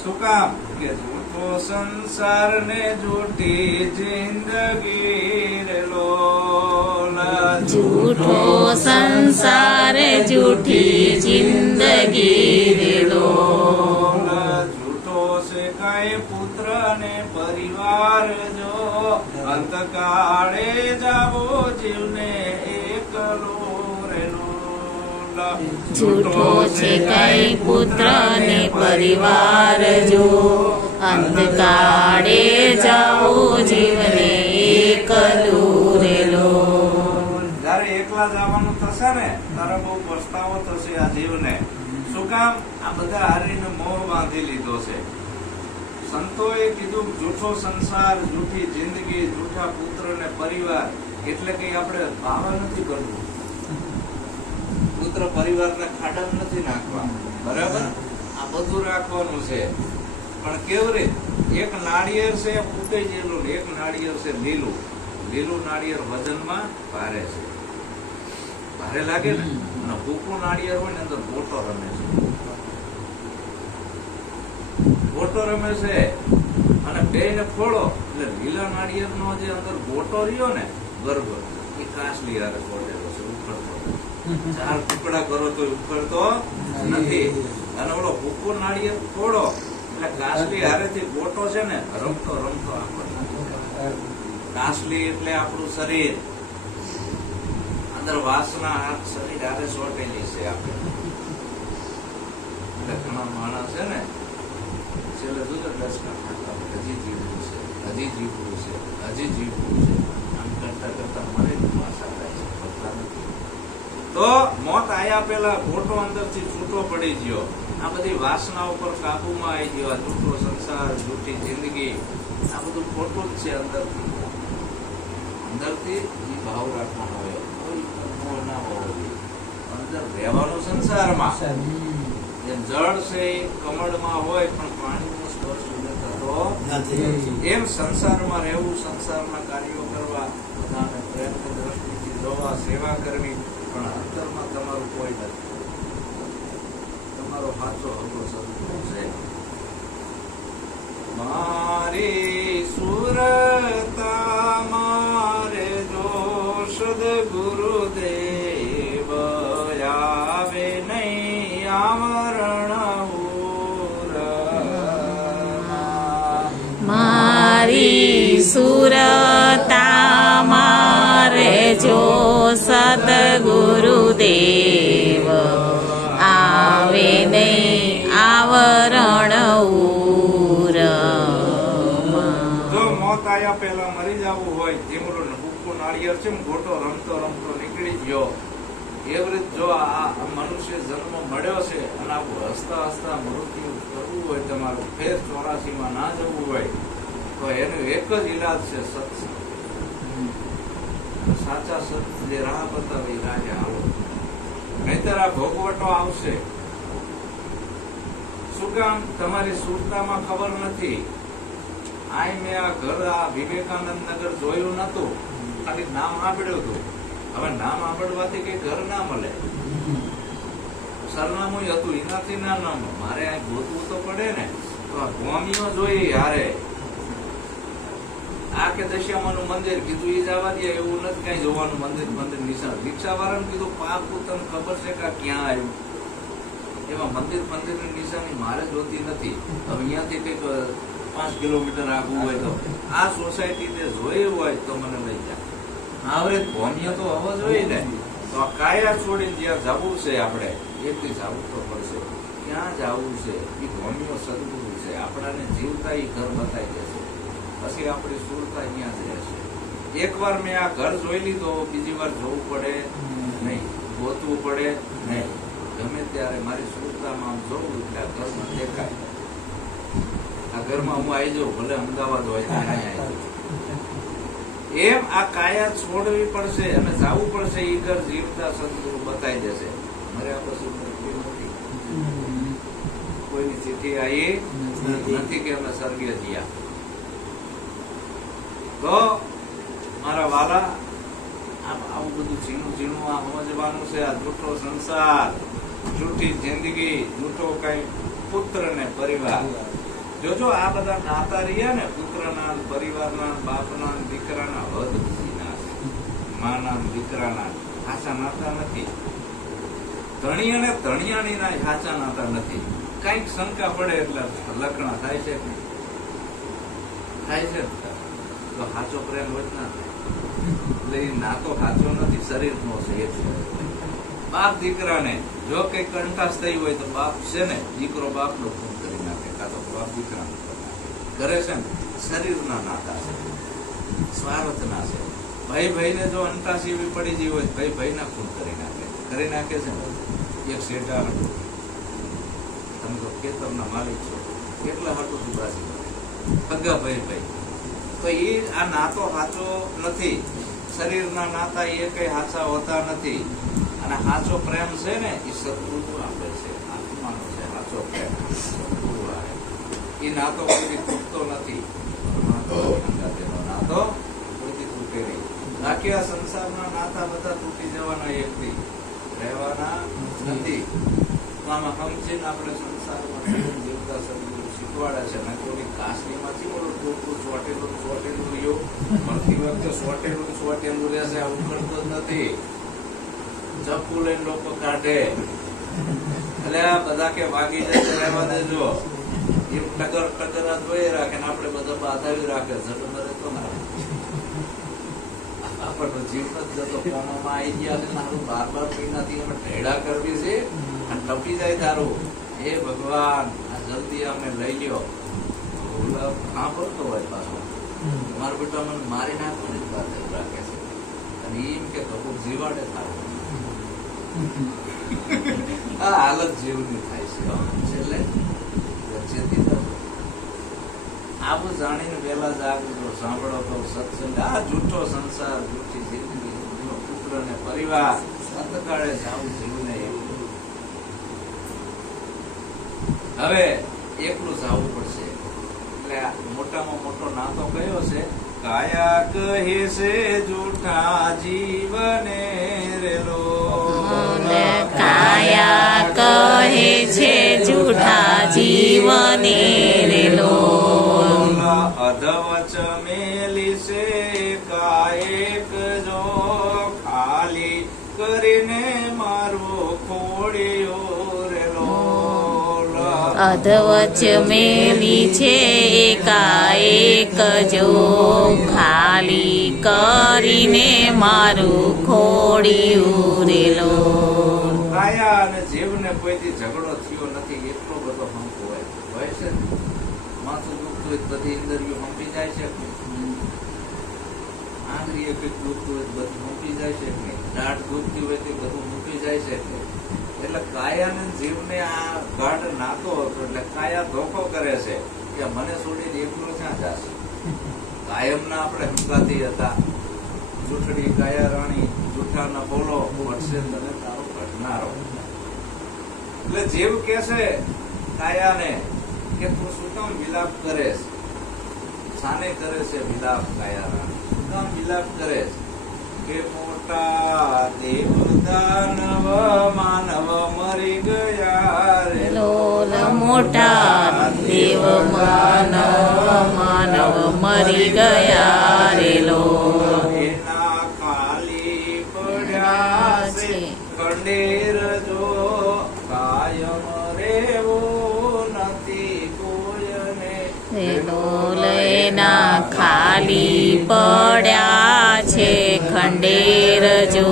શું કામ? કે જૂઠો સંસાર ને જૂઠી જિંદગી રે લોલા, જૂઠો સંસાર જૂઠી જિંદગી રે લોલા, જૂઠો છે કઈ પુત્ર ને પરિવાર જો અંતકાળે જાવો જીવને એકલો રે લોલા, જૂઠો છે કઈ પુત્ર ને પરિવાર જો અંતકાળે જાઓ જીવને એકલું રેલો. જયારે એકલા જવાનું થશે ને ત્યારે બહુ પસ્તાવો થશે આ જીવને. શું કામ? આ બધા હારીને મોહ બાંધી લીધો છે. સંતોએ કીધું જૂઠો સંસાર, જૂઠી જિંદગી, જૂઠા પુત્ર ને પરિવાર, એટલે કે આપણે ભાવ નથી કરવું, પુત્ર પરિવારને ખાડા નથી નાખવા, બરાબર? આ બધું રાખવાનું છે. પણ કેવી રીત? એક નાળિયેર છે ફૂટાઈ ગયેલું, એક નાળિયેર છે લીલું. લીલું નાળિયેર વજનમાં ભારે છે, ભારે લાગે ને. અને ભૂખું નાળિયેર હોય ને અંદર ગોટો રમે છે, ગોટો રમે છે. અને બે ને ફોડો એટલે લીલા નાળિયેર નો જે અંદર ગોટો રહ્યો ને ગર્ભ, એ કાસલી હારે ફોડેલો છે, ઉખડતો. 4 ટુકડા કરો તો ઉખડતો નથી. અને ઓલો ભૂકો નાળિયેર ફોડો એટલે કાસલી હારેથી ગોટો છે ને રમતો રમતો આપણને. કાસલી એટલે આપણું શરીર, અંદર વાસના શરીર હારે સોટેલી છે આપણે. એટલે ઘણા માણસ છે ને છેલ્લે જુદો દસના ખાતા હજી જીવવું છે, હજી જીવવું છે, હજી જીવવું છે, આમ કરતા કરતા મને પાછા થાય છે, પડતા નથી. તો મોત આયા પેલા ગોટો અંદરથી છૂટો પડી ગયો. આ બધી વાસના ઉપર કાબુમાં આવી ગયો. જૂઠો સંસાર, જૂઠી જિંદગી, આ બધું ખોટું જ છે. અંદરથી એ ભાવ રાખવાનો હોય, કોઈ મોહ ના હોવો જોઈએ. અંદર રહેવાનો સંસારમાં. જેમ જળ છે એ કમળમાં હોય પણ પાણીનો સ્પર્શ થતો નથી, એમ સંસારમાં રહેવું, સંસારના કાર્યો કરવા, બધાને પ્રેમની દ્રષ્ટિથી જોવા, સેવા કરવી. પણ અંતરમાં તમારું કોઈ નથી. તમારો સાચો હકો સદગુરુ છે. મારી સુરતા મારે જો સદગુરુદેવ આવે નહીં આવરણ મારી સુરતા મારે જો સદગુરુદેવ આવે નહીં આવરણ જો મોત આયા પહેલા મરી જવું હોય, જીમડો ભૂખું નાળિયેર છે ગોટો રમતો રમતો નીકળી ગયો, એવી રીતે જો આ મનુષ્ય જન્મ મળ્યો છે અને આવું હસતા હસતા મૃત્યુ કરવું હોય, તમારું ફેર 84 માં ના જવું હોય, તો એનું એક જ ઈલાજ છે સત્સંગ. સાચા સત જે રાહ બતાવે એ રાહે આવો, નહીતર આ ભોગવટો આવશે. શું કામ? તમારી સુરતામાં ખબર નથી. આય મેં આ ઘર આ વિવેકાનંદ નગર જોયું નતું, ખાલી નામ સાંભળ્યું હતું. હવે નામ સાંભળવાથી કઈ ઘર ના મળે, સરનામું હતું એનાથી ના નામ. મારે આ ગોતવું તો પડે ને. તો આ ગોમીઓ જોઈએ હારે. આ કે દશામાનું મંદિર કીધું એ જવા દે, એવું નથી કઈ જોવાનું. મંદિર નિશાન રિક્ષા વાળાને કીધું પાકું તમને ખબર છે કે ક્યાં આવ્યું. એમાં મંદિરની નિશાની મારે જોતી નથી. હવે અહીંયાથી કઈક 5 કિલોમીટર આગું હોય તો આ સોસાયટી જોયું હોય તો મને લઈ જાય. આવરે ભોમિયો તો હોવો જોઈએ ને. તો આ કાયા છોડીને જ્યાં જવું છે આપણે એટલી જવું તો પડશે. ક્યાં જવું છે? એ ભોમિયો સદગુરુ છે, આપણાને જીવતા એ ઘર બતાવી દેશે. પછી આપણી સુરતા અહીંયા જ રહેશે. એકવાર મેં આ ઘર જોઈ લીધો, બીજી વાર જોવું પડે નહીં, ગોતવું પડે નહીં. ગમે ત્યારે મારી સુરતામાં આમ જોઉં એટલે આ ઘરમાં દેખાય. આ ઘરમાં હું આવી જાઉં, ભલે અમદાવાદ હોય ત્યાં આવી જાઉં. એમ આ કાયા છોડવી પડશે અને જવું પડશે. એ ઘર જીવતા સદગુરુ બતાવી દેશે. મર્યા પછી કોઈ નથી, કોઈની ચિઠ્ઠી આવી નથી કે અમે સ્વર્ગીય થયા. તો મારા વાલા, આવું બધું ઝીણું આ સમજવાનું છે. આ જૂઠો સંસાર, જૂઠી જિંદગી, જૂઠો કઈ પુત્ર ને પરિવાર, જોજો આ બધા નાતા રહ્યા ને પુત્રના પરિવારના બાપના દીકરાના હદ સુધીના છે. માના દીકરાના હાચા નાતા નથી. ધણી અને ધણિયાણીના હાચા નાતા નથી. કઈક શંકા પડે એટલે લખણા થાય છે કે થાય છે તો હાચો પ્રેમ હોય ના એટલે એ નાતો હાચો નથી, શરીર નો છે. બાપ દીકરાને જો કઈ કંટાસ થઈ હોય તો બાપ છે ને દીકરો બાપ નો ખૂન કરી નાખે, કાં તો બાપ દીકરા કરે છે ને. શરીરના નાતા છે, સ્વાર્થના છે. ભાઈ ભાઈને જો અંટાસ એવી પડી ગઈ હોય ભાઈ ભાઈ ના ખૂન કરી નાખે છે ને. એક શેઠા હતું, તમે તો ખેતરના માલિક છો, કેટલા હાટું સુધાસી અગા ભાઈ ભાઈ તો એ આ નાતો સાચો નથી. શરીરના નાતા એ કઈ હાચા હોતા નથી. અને સાચો પ્રેમ છે ને એ સદગુરુ આપે છે, આત્માનો છે સાચો પ્રેમ. એ નાતો કોઈ તૂટતો નથી. નાતો કોઈ તૂટે નહીં. બાકી આ સંસારના નાતા બધા તૂટી જવાના, એકથી રહેવાના નથી. આમાં સમજીને આપણે સંસારમાં જીવતા સદગુરુ શીખવાડે છે. ને કોઈ કાશનીમાંથી ઓલું ટોપલું સોટેલું રહ્યું મળતી વખતે સોટેલું રહેશે, આ ઉખડતો જ નથી. ચપ્પુ લઈને લોકો કાઢે એટલે આ બધા કે વાગી જાય રહેવા દેજો. એમ ટગર ધોઈ રાખે ને આપણે બધા બાધાવી રાખે. જટમરે તો ના આપણો જીવ જ જતો કોમામાં આવી ગયા છે. મારું 12 મહિનાથી અમે ઢેડા કરવી છે અને ટપી જાય તારું. એ ભગવાન જલ્દી અમે લઈ લ્યો. હા બોલતો હોય પાછો મારો બેટો મને મારી નાખવાની જ વાત રાખે છે. અને એમ કે કપૂર જીવાડે થારું. આ હાલત જીવની થાય છે. છેલ્લે આવું જાણીને વેલા જાગજો, સાંભળો તો સત્સંગ. આ જૂઠો સંસાર, જૂઠી જિંદગી, પુત્ર ને પરિવાર, અંતકાળે જાવું જીવને. હવે એકલું જવું પડશે. એટલે મોટામાં મોટો નાતો કયો છે? કાયા કહે છે જૂઠા જીવને રેલો. કાયા કહે છે જૂઠા જીવને રેલો. અધવચ મેલી છે કાયક જો ખાલી કરીને મારો ખોડિયો રેલો. અધવચ મેલી છે એકાએક જો ખાલી કરીને મારું ખોડિયું રેલો. કાયા અને જીવને કોઈથી ઝઘડો થયો નથી, એટલો બધો હંપ હોય છે. માથું દુખતું હોય બધી ઇન્દ્રિયો હંપી જાય છે. આંગળીએ કઈક દુખતું હોય બધું હંપી જાય છે. દાઢ દુખતી હોય તે બધું મૂકી જાય છે. એટલે કાયા ને જીવને આ ગાઢ નાતો હતો. એટલે કાયા ધોખો કરે છે કે મને છોડીને એકલો ક્યાં જશે. કાયમના આપણે હંકાતી હતા. જૂઠડી કાયા રાણી, જૂઠા ના બોલો, વટશે તને તારો ઘટનારો. એટલે જીવ કે છે કાયાને કે તું શું કામ વિલાપ કરે? સાને કરે છે વિલાપ કાયા રાણી? શું કામ વિલાપ કરે કે મોટા દેવ દાનવ માનવ મરી ગયા રે. મોટા દેવ માનવ મરી ગયા રેલો. એના ખાલી પડ્યા છે ખંડેર જો કાયમ રેવું નથી કોઈને રેલો. એના ખાલી પડ્યા છે ખંડેર જો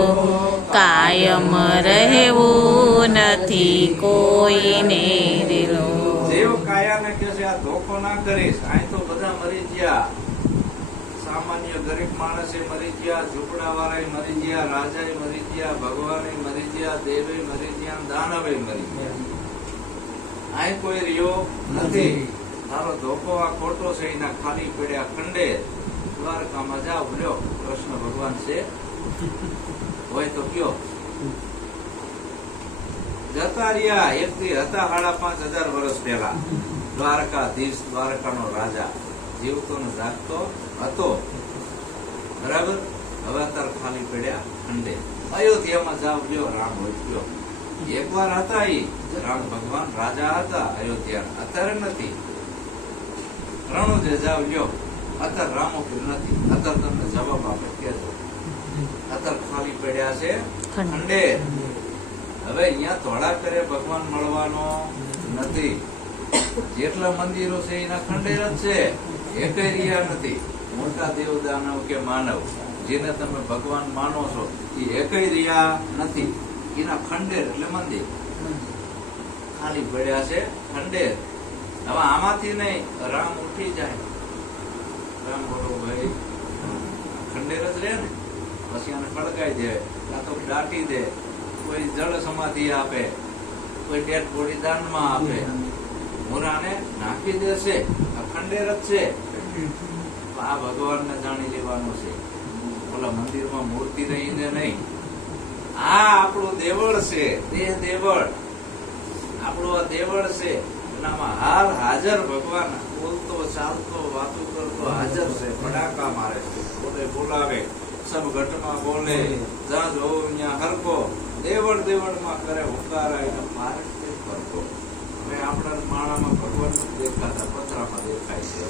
કાયમ રહેવું નથી કોઈને રેલો. જેવ કાયાને કહે છે આ ધોખો ના કરીશ. અહીં તો બધા મરી ગયા. સામાન્ય ગરીબ માણસે મરી ગયા, ઝૂંપડા વાળા મરી ગયા, રાજા મરી ગયા, ભગવાન મરી ગયા, દેવે મરી ગયા, દાનવે મરી ગયા. અહીં કોઈ રહ્યો નથી. તારો ધોખો આ ખોટો છે. એના ખાલી પડ્યા ખંડે. દ્વારકામાં જાઓ લ્યો, કૃષ્ણ ભગવાન છે હોય તો કયો. જતા રહ્યા. એકથી હતા 5,500 વર્ષ પહેલા દ્વારકાધીશ, દ્વારકાનો રાજા, જીવતો ને જાગતો હતો. બરાબર. હવે અત્યારે ખાલી પડ્યા ખંડે. અયોધ્યામાં જાવ લ્યો, રામ હોય ગયો. એકવાર હતા રામ ભગવાન રાજા હતા અયોધ્યા. અત્યારે નથી. રણુ જે જાવ લ્યો, અત્યારે રામો કે નથી, અત્યારે તમને જવાબ આપે કેજો. અત્યારે ખાલી પડ્યા છે ખંડેર. હવે અહીંયા ધોળા કરે ભગવાન મળવાનો નથી. જેટલા મંદિરો છે એના ખંડેર જ છે, એકે રહ્યા નથી. મોટા દેવ દાનવ કે માનવ જેને તમે ભગવાન માનો છો એ એકે રહ્યા નથી. એના ખંડેર એટલે મંદિર ખાલી પડ્યા છે ખંડેર. હવે આમાંથી નહીં રામ ઉઠી જાય, રામ બોલો ભાઈ, ખંડેર જ રહે ને, પછી આને ખડકાઈ દે, કાં તો દાટી દે, કોઈ જળ સમાધિ આપે, કોઈ ડેડ બોડી દાનમાં આપે, મોરાને નાખી દેશે. આ ખંડેર જ છે. આ ભગવાનને જાણી લેવાનું છે, ઓલા મંદિરમાં મૂર્તિ રહીને નહીં. આ આપણું દેવળ છે, દેહ દેવળ આપણું આ દેવળ છે. એનામાં હાલ હાજર ભગવાન બોલતો ચાલતો વાતો કરતો હાજર છે. ફટાકા મારે છે, બોલે બોલાવે, સબ ઘટમાં બોલે, જ્યાં જોવું ત્યાં હરકો, દેવળ દેવળમાં કરે ઉકારાય મારે કરતો. હવે આપણા માળામાં ભગવાન દેખાતા, પતરામાં દેખાય છે.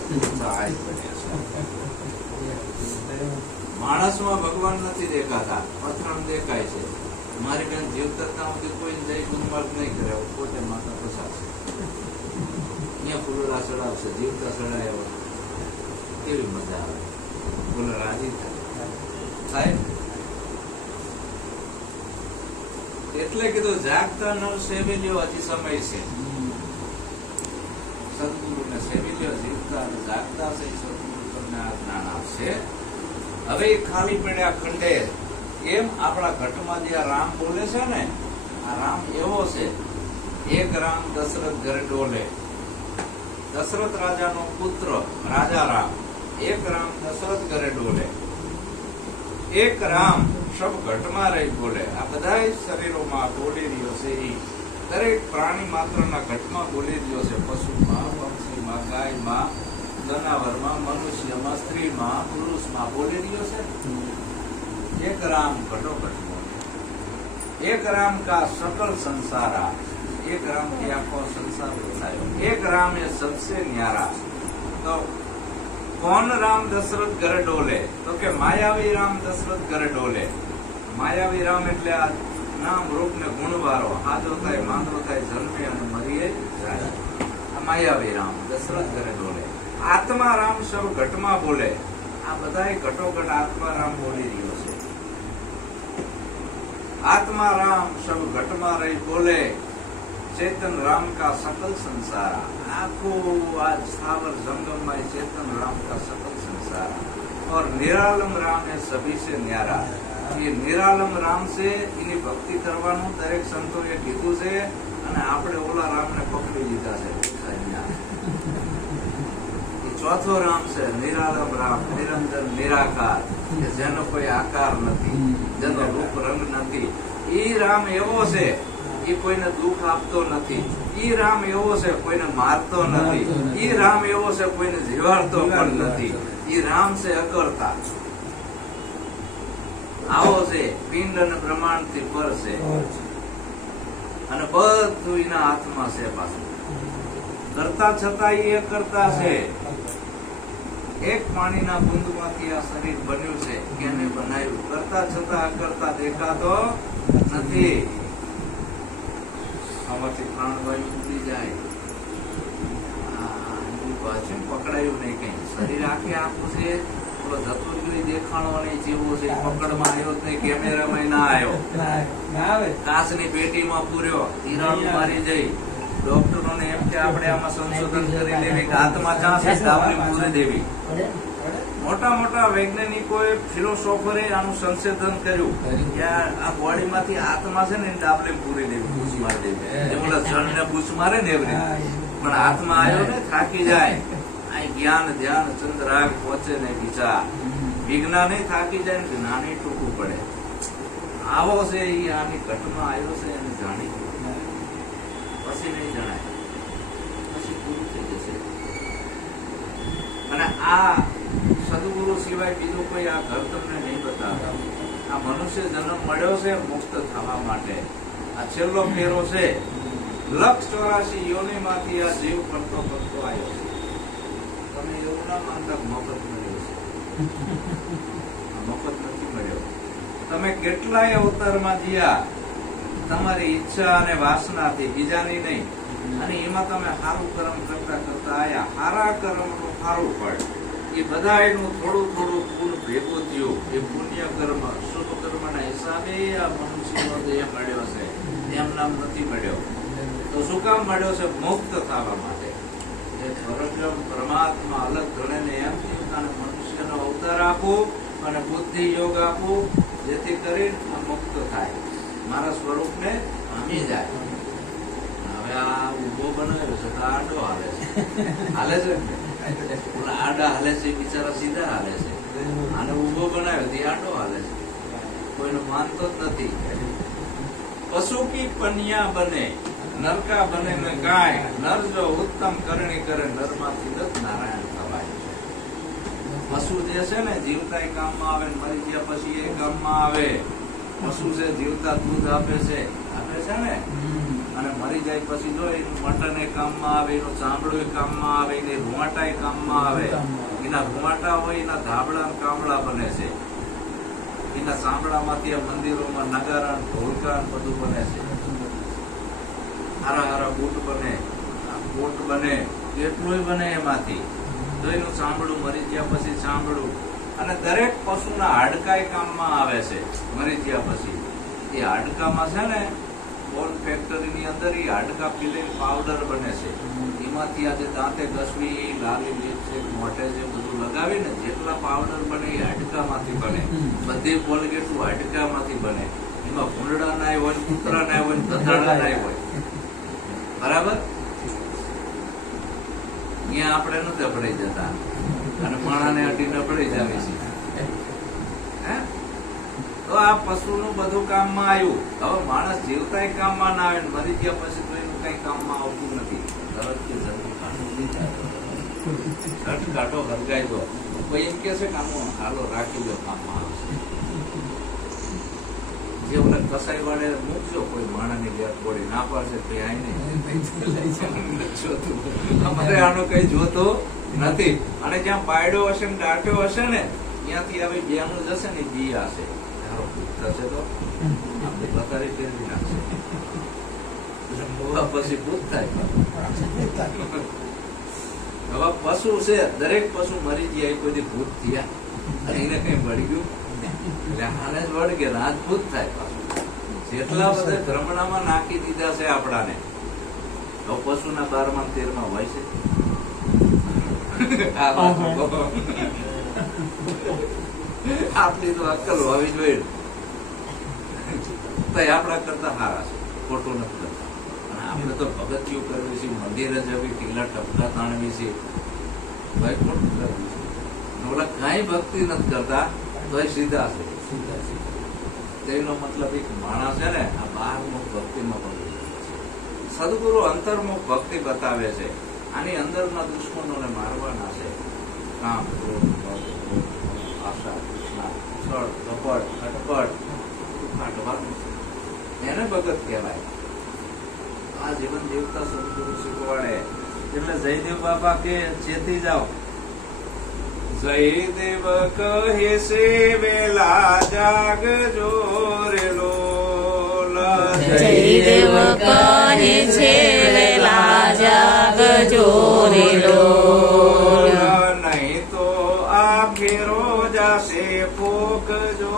માણસમાં ભગવાન નથી દેખાતા, પથરામાં દેખાય છે. મારી બેન જીવતા સુધી કોઈ જય ગુણમાર્ગ નહીં કરે, પોતે માતા પ્રસાદશે, અહીંયા ફૂલડા ચડાવશે, જીવતા ચડાય, કેવી મજા આવે, ફૂલ રાજી થાય. એટલે કીધું જાગતા નવ સેવી લ્યો, હજી સમય છે. સદગુરુને સેવી લ્યો, જીવતા જાગતા છે, સદગુરુ તમને આ જ્ઞાન આપશે. હવે ખાલી પડ્યા ખંડેર. એમ આપણા ઘટમાં જે રામ બોલે છે ને, આ રામ એવો છે. એક રામ દશરથ ઘરે ડોલે, દશરથ રાજાનો પુત્ર રાજા રામ. એક રામ દશરથ ઘરે ડોલે, એક રામ સબ ઘટમાં રહી બોલે. આ બધા શરીરોમાં બોલી રહ્યો છે. એ દરેક પ્રાણી માત્રના ઘટમાં બોલી રહ્યો છે. પશુમાં, પક્ષીમાં, ગાયમાં, જનાવરમાં, મનુષ્યમાં, સ્ત્રીમાં, પુરુષમાં બોલી રહ્યો છે. એક રામ ઘટો ઘટ બોલે, એક રામ કા સકલ સંસારા. એક રામ થી આખો સંસાર બનાવ્યો. એક રામ એ સબસે ન્યારા. તો કોણ રામ દશરથ ઘરે ડોલે? તો કે માયાવી રામ દશરથ ઘરે ડોલે. માયાવી રામ એટલે આ નામ રૂપ ને ગુણવાળો, હાજો થાય, માંદો થાય, જન્મે અને મરીએ જાય. આ માયાવી રામ દશરથ ઘરે ડોલે. આત્મા રામ સબ ઘટમાં બોલે. આ બધા ઘટોઘટ આત્મા રામ બોલી રહ્યો છે. આત્મા રામ સબ ઘટમાં રહી બોલે. चेतन राम का सकल संसार. आखो आज स्थावर जंगम में चेतन राम का सकल संसार. और निरालम राम है सभी से न्यारा. ये निरालम राम से इनी भक्ति करवानो दरेक संतोए कीधुं छे અને આપણે ઓલા રામને પકડી લીધા છે. ચોથો રામ છે નિરાલમ રામ, નિરંજન નિરાકાર, કે જેનો કોઈ આકાર નથી, જેનો રૂપ રંગ નથી. ઈ રામ એવો છે, ઈ કોઈને દુઃખ આપતો નથી. ઈ રામ એવો છે, કોઈને મારતો નથી. ઈ રામ એવો છે, કોઈને જીવાડતો પણ નથી. ઈ રામ છે અકર્તા. આવો છે, પિંડ અને બ્રહ્માંડ થી પર છે, અને બધું એના હાથમાં છે. પાછું કરતા છતાં એ કરતા છે. એક પાણીના બુંદમાંથી આ શરીર બન્યું છે, કેને બનાવ્યું? કરતા છતાં અકર્તા દેખાતો નથી. આમાંથી પ્રાણવાયુ ઉડી જાય, પકડાયું નહીં કઈ. શરીર આખે આખું છે, ઓલો જતો રહ્યો દેખાણો નહીં જેવો છે. પકડમાં આવ્યો જ નહીં, કેમેરામાં ના આવ્યો, કાચની પેટીમાં પૂર્યો, તિરાડું મારી જઈ. ડોક્ટરોને એમ કે આપણે આમાં સંશોધન કરી લેવી કે હાથમાં ચાન્સ ડાબલી પૂરી દેવી. મોટા મોટા વૈજ્ઞાનિકોએ, ફિલોસોફરે આનું સંશોધન કર્યું કે આ બોડીમાંથી આત્મા છે ને ડાબલી પૂરી દેવી, બૂચ મારી દેવી. ઓલા જળને બૂચ મારે ને એવી પણ હાથમાં આવ્યો ને થાકી જાય. આ જ્ઞાન ધ્યાન ચંદ્રાગ પહોંચે ને બીજા વિજ્ઞાને થાકી જાય ને નાની ટૂંકું પડે. આવો છે એ આની ઘટમાં આવ્યો છે એને જાણી પછી નહીં જણાય, પછી પૂરું થઈ જશે. અને આ સદગુરુ સિવાય બીજું કોઈ આ ઘર તમને નહીં બતાવે. આ મનુષ્ય જન્મ મળ્યો છે મુક્ત થવા માટે. આ છેલ્લો ફેરો છે. 184 યોનિમાંથી આ જીવ કરતો આવ્યો છે. તો તમે એવું ના માનતા મફત મળ્યો છે. મફત નથી મળ્યો. તમે કેટલાય અવતારમાં જીયા તમારી ઈચ્છા અને વાસનાથી, બીજાની નહીં. અને એમાં તમે સારું કર્મ કરતા કરતા આયા. સારા કર્મનું સારું ફળ એ બધા એનું થોડું થોડું પૂર્ણ ભેગું થયું. એ પુણ્ય કર્મ શુભ કર્મના હિસાબે આ મનુષ્યનો દેહ મળ્યો છે, એમ નામ નથી મળ્યો. તો શું કામ મળ્યો છે? મુક્ત થવા માટે. એ પરબ્રહ્મ પરમાત્મા અલગ ગણે ને એમ થયું મનુષ્યનો અવતાર આપો અને બુદ્ધિ યોગ આપો, જેથી કરીને મુક્ત થાય, મારા સ્વરૂપને પામી જાય. હવે આ ઉભો બનાવ્યો છે તો આડો હાલે છે, હાલે છે ને? ઓલા આડા હાલે છે, બિચારા સીધા હાલે છે. આને ઉભો બનાવ્યો તે આડો હાલે છે, કોઈનું માનતો જ નથી. પશુ કી પન્યા બને નરકા બને ને કાય, નર જો ઉત્તમ કરણી કરે નરમાંથી જ નારાયણ થવાય. પશુ જે છે ને જીવતા કામમાં આવે, મરી ગયા પછી એ કામમાં આવે. પશુ છે જીવતા દૂધ આપે છે ને, અને મરી જાય પછી જો એનું મટન એ કામમાં આવે, એનું ચામડું કામમાં આવે, એની રૂવાટા કામમાં આવે. એના રૂવાટા હોય એના ધાબળા કામડા બને છે. એના ચામડામાંથી મંદિરોમાં નગારા ઢોલકા બધું બને છે. હારા હારા બૂટ બને, કોટ બને, કેટલું બને એમાંથી. તો એનું ચામડું મરી ગયા પછી ચામડું. અને દરેક પશુના હાડકા કામમાં આવે છે મરી ગયા પછી. એ હાડકામાં છે ને બોન ફેક્ટરીની અંદર એ હાડકા પીલે પાવડર બને છે. એમાંથી આજે દાંતે ઘસવી, લાલી લિપસ્ટિક, મોઢે જે બધું લગાવીને જેટલા પાવડર બને એ હાડકામાંથી બને. બધી કોલગેટું હાડકામાંથી બને. એમાં ભૂંડડા ના હોય, કૂતરા ના હોય, ગધાડા ના હોય. બરાબર? અહીંયા આપણે નથી અપડાઈ જતા અને માણાને અડીને અપડાઈ જાવી છે. તો આ પશુનું બધું કામમાં આવ્યું. હવે માણસ જીવતા કામમાં ના આવે, મરી ગયા પછી તો એનું કઈ કામમાં આવતું નથી. તરત કાઢો હરગાઈ દો. કોઈ એમ કે છે કે આનું હાલો રાખી દો, કામમાં આવશે. જે ઓલા કસાઈ વાળે મૂકજો, કોઈ માણાની ગેર બોડી ના પાડશે તો અમારે આનો કઈ જોતો નથી. અને જ્યાં પાયડો હશે ને ગાંઠ્યો હશે ને ત્યાંથી આવી બેનું જશે ને બી હશે, થશે તો આપણે બતારી ફેરવી નાખશે. પછી ભૂત થાય. હવે પશુ છે, દરેક પશુ મરી ગયા કોઈ ભૂત થયા અને એને કઈ વળી ગયું એટલે આને જ વળગે રાજભૂત થાય. જેટલા બધા ભ્રમણામાં નાખી દીધા છે આપણાને. હવે પશુના 12માં 13માં હોય છે. આપણી તો અક્કલ હોવી જોઈએ. આપણા કરતા સારા છે, ખોટું નથી કરતા. અને આપણે તો ભગતીઓ કરવી છે, મંદિરે જવી, ટીલા ટપકા તાણવી છે, ભાઈ ખોટું કરવી છે. ઓલા કઈ ભક્તિ નથી કરતા તો એ સીધા છે. તેનો મતલબ એક માણસ છે ને આ બહારમુખ ભક્તિમાં પકડી છે. સદગુરુ અંતર્મુખ ભક્તિ બતાવે છે. આની અંદરના દુશ્મનોને મારવાના છે. કામ, ક્રોધ, આશા, તૃષ્ણા, છળ, કપટ, ખટપટ કાઢવાનું છે. એને ભગત કહેવાય. આ જીવન જીવતા સદગુરુ શીખવાડે. એટલે જયદેવ બાપા કે ચેતી જાઓ. જયદેવ કહે છે વેલા જાગજો રે લોલ. જયદેવ કહે છે વેલા જાગજો રે લોલ. નહીં તો આ ફેરો જાશે ફોકજો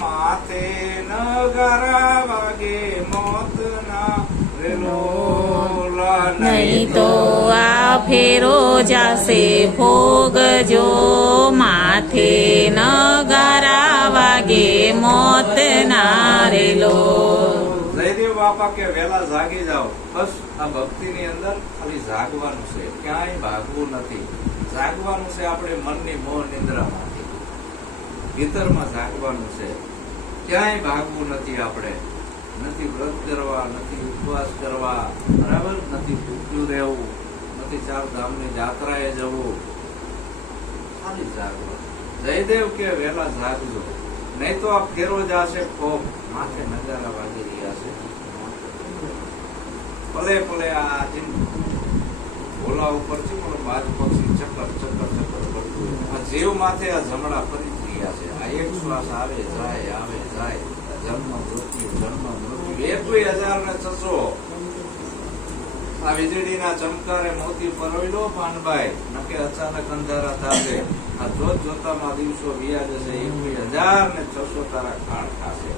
માથે નગારા વાગે મોત ના રે લોલ. નહીં તો આ ફેરો જાશે ભોગજો માથે નગારા વાગે મોત ના રે લોલ. જયદેવ બાપા કે વેલા જાગી જાઓ. બસ આ ભક્તિ ની અંદર ખાલી જાગવાનું છે, ક્યાંય ભાગવું નથી. જાગવાનું છે આપણે મનની મોહ નિંદ્રામાંથી, ભીતરમાં જાગવાનું છે. ક્યાંય ભાગવું નથી. આપણે નથી વ્રત કરવા, નથી ઉપવાસ કરવા, બરાબર, નથી ભૂખ્યું રહેવું, નથી 4 ધામની જાત્રાએ જવું. ખાલી જાગવાનું. જયદેવ કે વેલા જાગજો, નહીં તો આ ફેરો જશે ખોફ માથે નગારા વાગી રહ્યા છે. ભલે ભલે આ ભોલા ઉપરથી મને બાજ પક્ષી ચક્કર ચક્કર ચક્કર કરતું આ જીવ માથે આ જમણા ફરી ગયા છે. આ એક શ્વાસ આવે જાય જન્મ મૃત્યુ 21,600 આ વીજળીના ચમકારે મોતી પરોયલો પાનભાઈ નકે અચાનક અંધારા થાશે. આ જોત જોતામાં દિવસો વ્યા જશે. 21,600 તારા ખાણ ખાશે.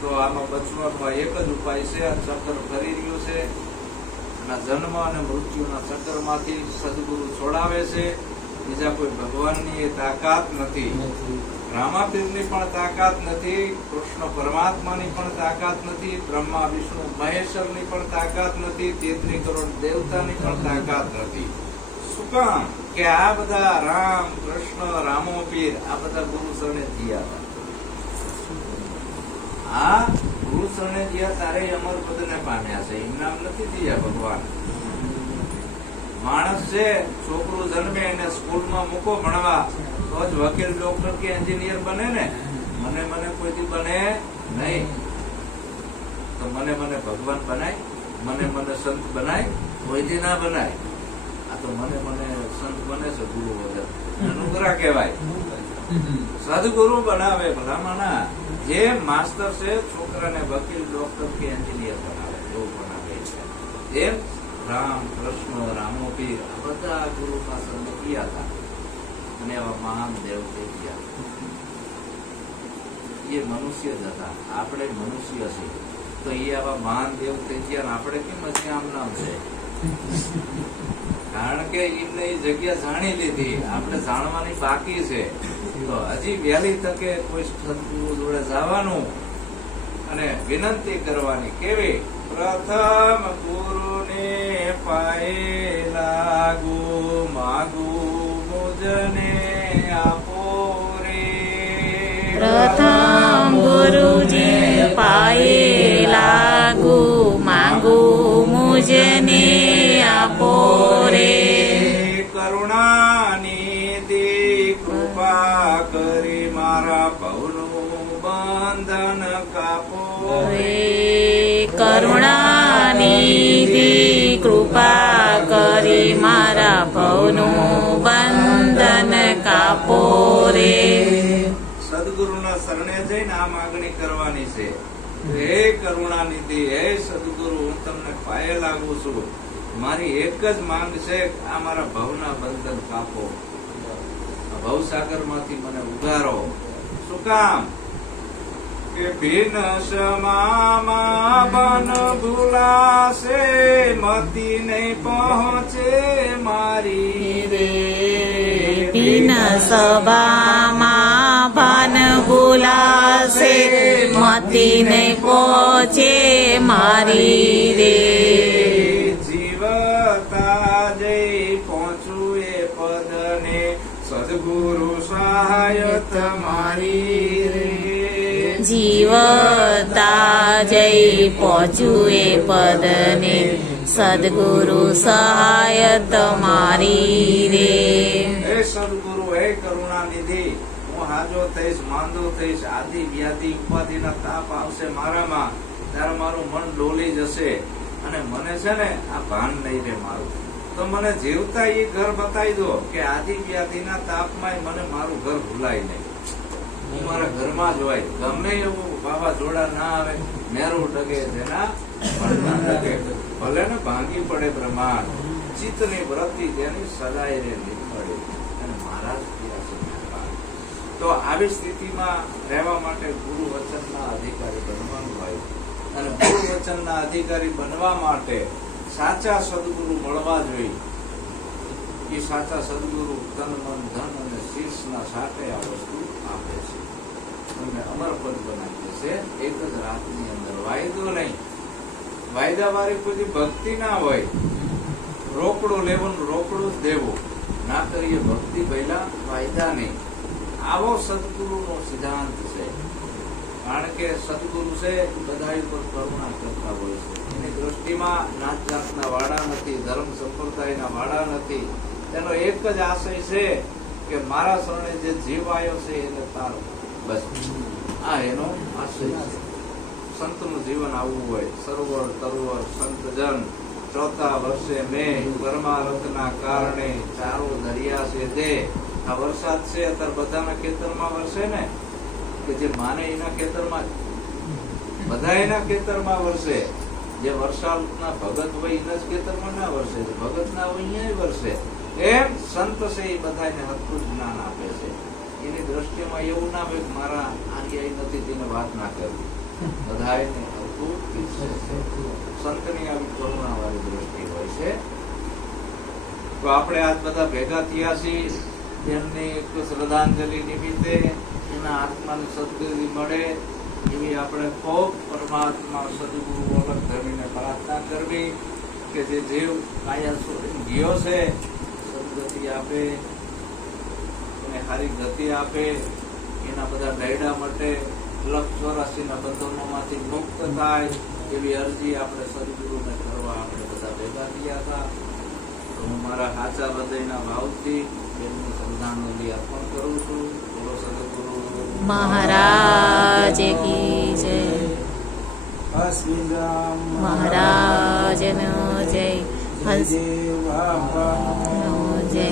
તો આમાં બચવામાં એક જ ઉપાય છે. આ ચક્ર ફરી રહ્યું છે. જન્મ અને મૃત્યુના ચક્રમાંથી સદગુરુ છોડાવે છે. બીજા કોઈ ભગવાનની એ તાકાત નથી. રામાપીરની પણ તાકાત નથી. કૃષ્ણ પરમાત્માની પણ તાકાત નથી. બ્રહ્મા વિષ્ણુ મહેશ્વરની પણ તાકાત નથી. 33 કરોડ દેવતાની પણ તાકાત નથી. શું કામ? કે આ બધા રામ કૃષ્ણ રામોપીર આ બધા ગુરુ શરણે થયા હતા. આ ગુરુ શરણે થયા તારે અમર પદને પામ્યા છે. એમ નામ નથી થયા ભગવાન. માણસ છે, છોકરું જન્મે એને સ્કૂલમાં મૂકો ભણવા તો જ વકીલ ડોક્ટર કે એન્જિનિયર બને ને. મને કોઈથી બને નહીં. તો મને ભગવાન બનાય, મને સંત બનાય, કોઈથી ના બનાય. આ તો મને સંત બને છે ગુરુ વગર. અનુગ્રહ કહેવાય. સદગુરુ બનાવે ભલામણા. જે માસ્ટર છે છોકરાને વકીલ ડોક્ટર કે એન્જિનિયર બનાવે એવું બનાવે છે. એમ રામ કૃષ્ણ રામોપીર આ બધા ગુરુ પાસે ગયા હતા અને એવા મહાન દેવ થઈ ગયા. એ મનુષ્ય જ હતા. આપણે મનુષ્ય છીએ તો એ આવા મહાન દેવ થઈ ગયા. આપણે કેમ હજી આમ નામ છે? કારણ કે એમને એ જગ્યા જાણી લીધી. આપણે જાણવાની બાકી છે. તો હજી વહેલી તકે કોઈ સદગુરુ જોડે જવાનું અને વિનંતી કરવાની. કેવી? પ્રથમ ગુરુને પાયે લાગુ માગુ મુજને આપો રે. પ્રથમ ગુરુજી પાયે લાગુ માગુ મુજને આપો રે. કરુણાનિધિ કૃપા કરી મારા ભવનું બંધન કાપો રે. કરુણાનિધિ કૃપા કરી મારા ભવનું બંધન કાપો રે. સદગુરુના શરણે જઈને આ માગણી કરવાની છે. હે કરુણાનિધિ, હે સદગુરુ, હું તમને પાયે લાગુ છું. મારી એક જ માંગ છે, આ મારા ભવના બંધન કાપો. ભવસાગર માંથી મને ઉગારો. શું કામ? કે ભિન્ન સમામાં બન ભૂલાશે મતી નહીં પહોંચે મારી રે. ભિન્ન સભામાં ભાન ભૂલાશે મતી નહીં પહોંચે મારી રે. જીવતા જઈ પહોંચું એ પદને સદગુરુ સહાય તમારી રે. જીવતા જઈ પહોંચું એ પદને સદગુરુ સહાય તમારી રે. હે સદગુરુ, હે કરુણાનિધિ, હું હાજો થઈશ, માંદો થઈશ, આદિ વ્યાધિ ઉપાધિના તાપ આવશે મારામાં, ત્યારે મારું મન ડોલી જશે અને મને છે ને આ ભાન નહીં રે મારું. તો મને જીવતા એ ઘર બતાવી દો કે આદિ વ્યાધિના તાપમાં મને મારું ઘર ભૂલાય નહીં. હું મારા ઘરમાં જ હોય. ગમે એવું વાવાઝોડા ના આવે, મેરું ડગે તેના પડતા ડગે. ભલે ને ભાંગી પડે બ્રહ્માંડ, ચિત્તની વૃત્તિ તેની સદાય રે નીકળે અને મારા જ થયા છે મહેરબાન. તો આવી સ્થિતિમાં રહેવા માટે ગુરુ વચનના અધિકારી બનવાનું હોય. અને ગુરુ વચનના અધિકારી બનવા માટે સાચા સદગુરુ મળવા જોઈએ. એ સાચા સદગુરુ તન મન ધન અને શીર્ષના સાથે આ વસ્તુ આપે છે. તમને અમરપદ બનાવી દેશે એક જ રાતની અંદર. વાયદો નહીં. વાયદા વાળી કોઈ ભક્તિ ના હોય. રોકડું લેવાનું, રોકડું જ દેવું. ના કરીએ ભક્તિ પહેલા, વાયદા નહીં. આવો સદગુરુનો સિદ્ધાંત છે. કારણ કે સદગુરુ છે બધા ઉપર કરુણા કરતા હોય છે. એની દ્રષ્ટિમાં નાત જાતના વાળા નથી, ધર્મ સંપ્રદાયના વાળા નથી. તેનો એક જ આશય છે કે મારા શરણે જે જીવ આવ્યો છે એને તારો. બસ આ એનો આશય છે. સંતનું જીવન આવવું હોય. સરોવર તરોવર સંતજન ચોથા વર્ષે મેં પરમારથના કારણે ચારો દરિયા છે તે આ વરસાદ છે અત્યારે બધાના ખેતરમાં વરસે ને કે જે માને એના ખેતરમાં બધા એના ખેતરમાં વરસે. જે વરસાદના ભગત હોય એના જ ખેતરમાં ના વરસે, ભગત ના હોય અહીંયા વરસે. એમ સંત છે એ બધાને હરખું જ્ઞાન આપે છે. એની દ્રષ્ટિમાં એવું ના હોય કે મારા આર્ય નથી તેને વાત ના કરવી, બધાને હરખું પીરસે છે. સંતની આવી કરુણાવાળી દ્રષ્ટિ હોય છે. તો આપણે આજ બધા ભેગા થયા છીએ તેમની એક શ્રદ્ધાંજલિ નિમિત્તે એના આત્માને સદગતિ મળે એવી આપણે ખૂબ પરમાત્મા સદગુરુ ઓળખ ધરીને પ્રાર્થના કરવી કે જે જીવ કાયા છોડીને ગયો છે સદગતિ આપે, એને સારી ગતિ આપે, એના બધા ડાયડા માટે 184 ના બંધનોમાંથી મુક્ત થાય એવી અરજી આપણે સદગુરુને કરવા આપણે બધા ભેગા થયા હતા. તો હું મારા સાચા હૃદયના ભાવથી એમની શ્રદ્ધાંજલિ અર્પણ કરું છું. બોલો સદગુરુ મહારાજ કી જય. મહારાજ નો જય. હંસ નો જય.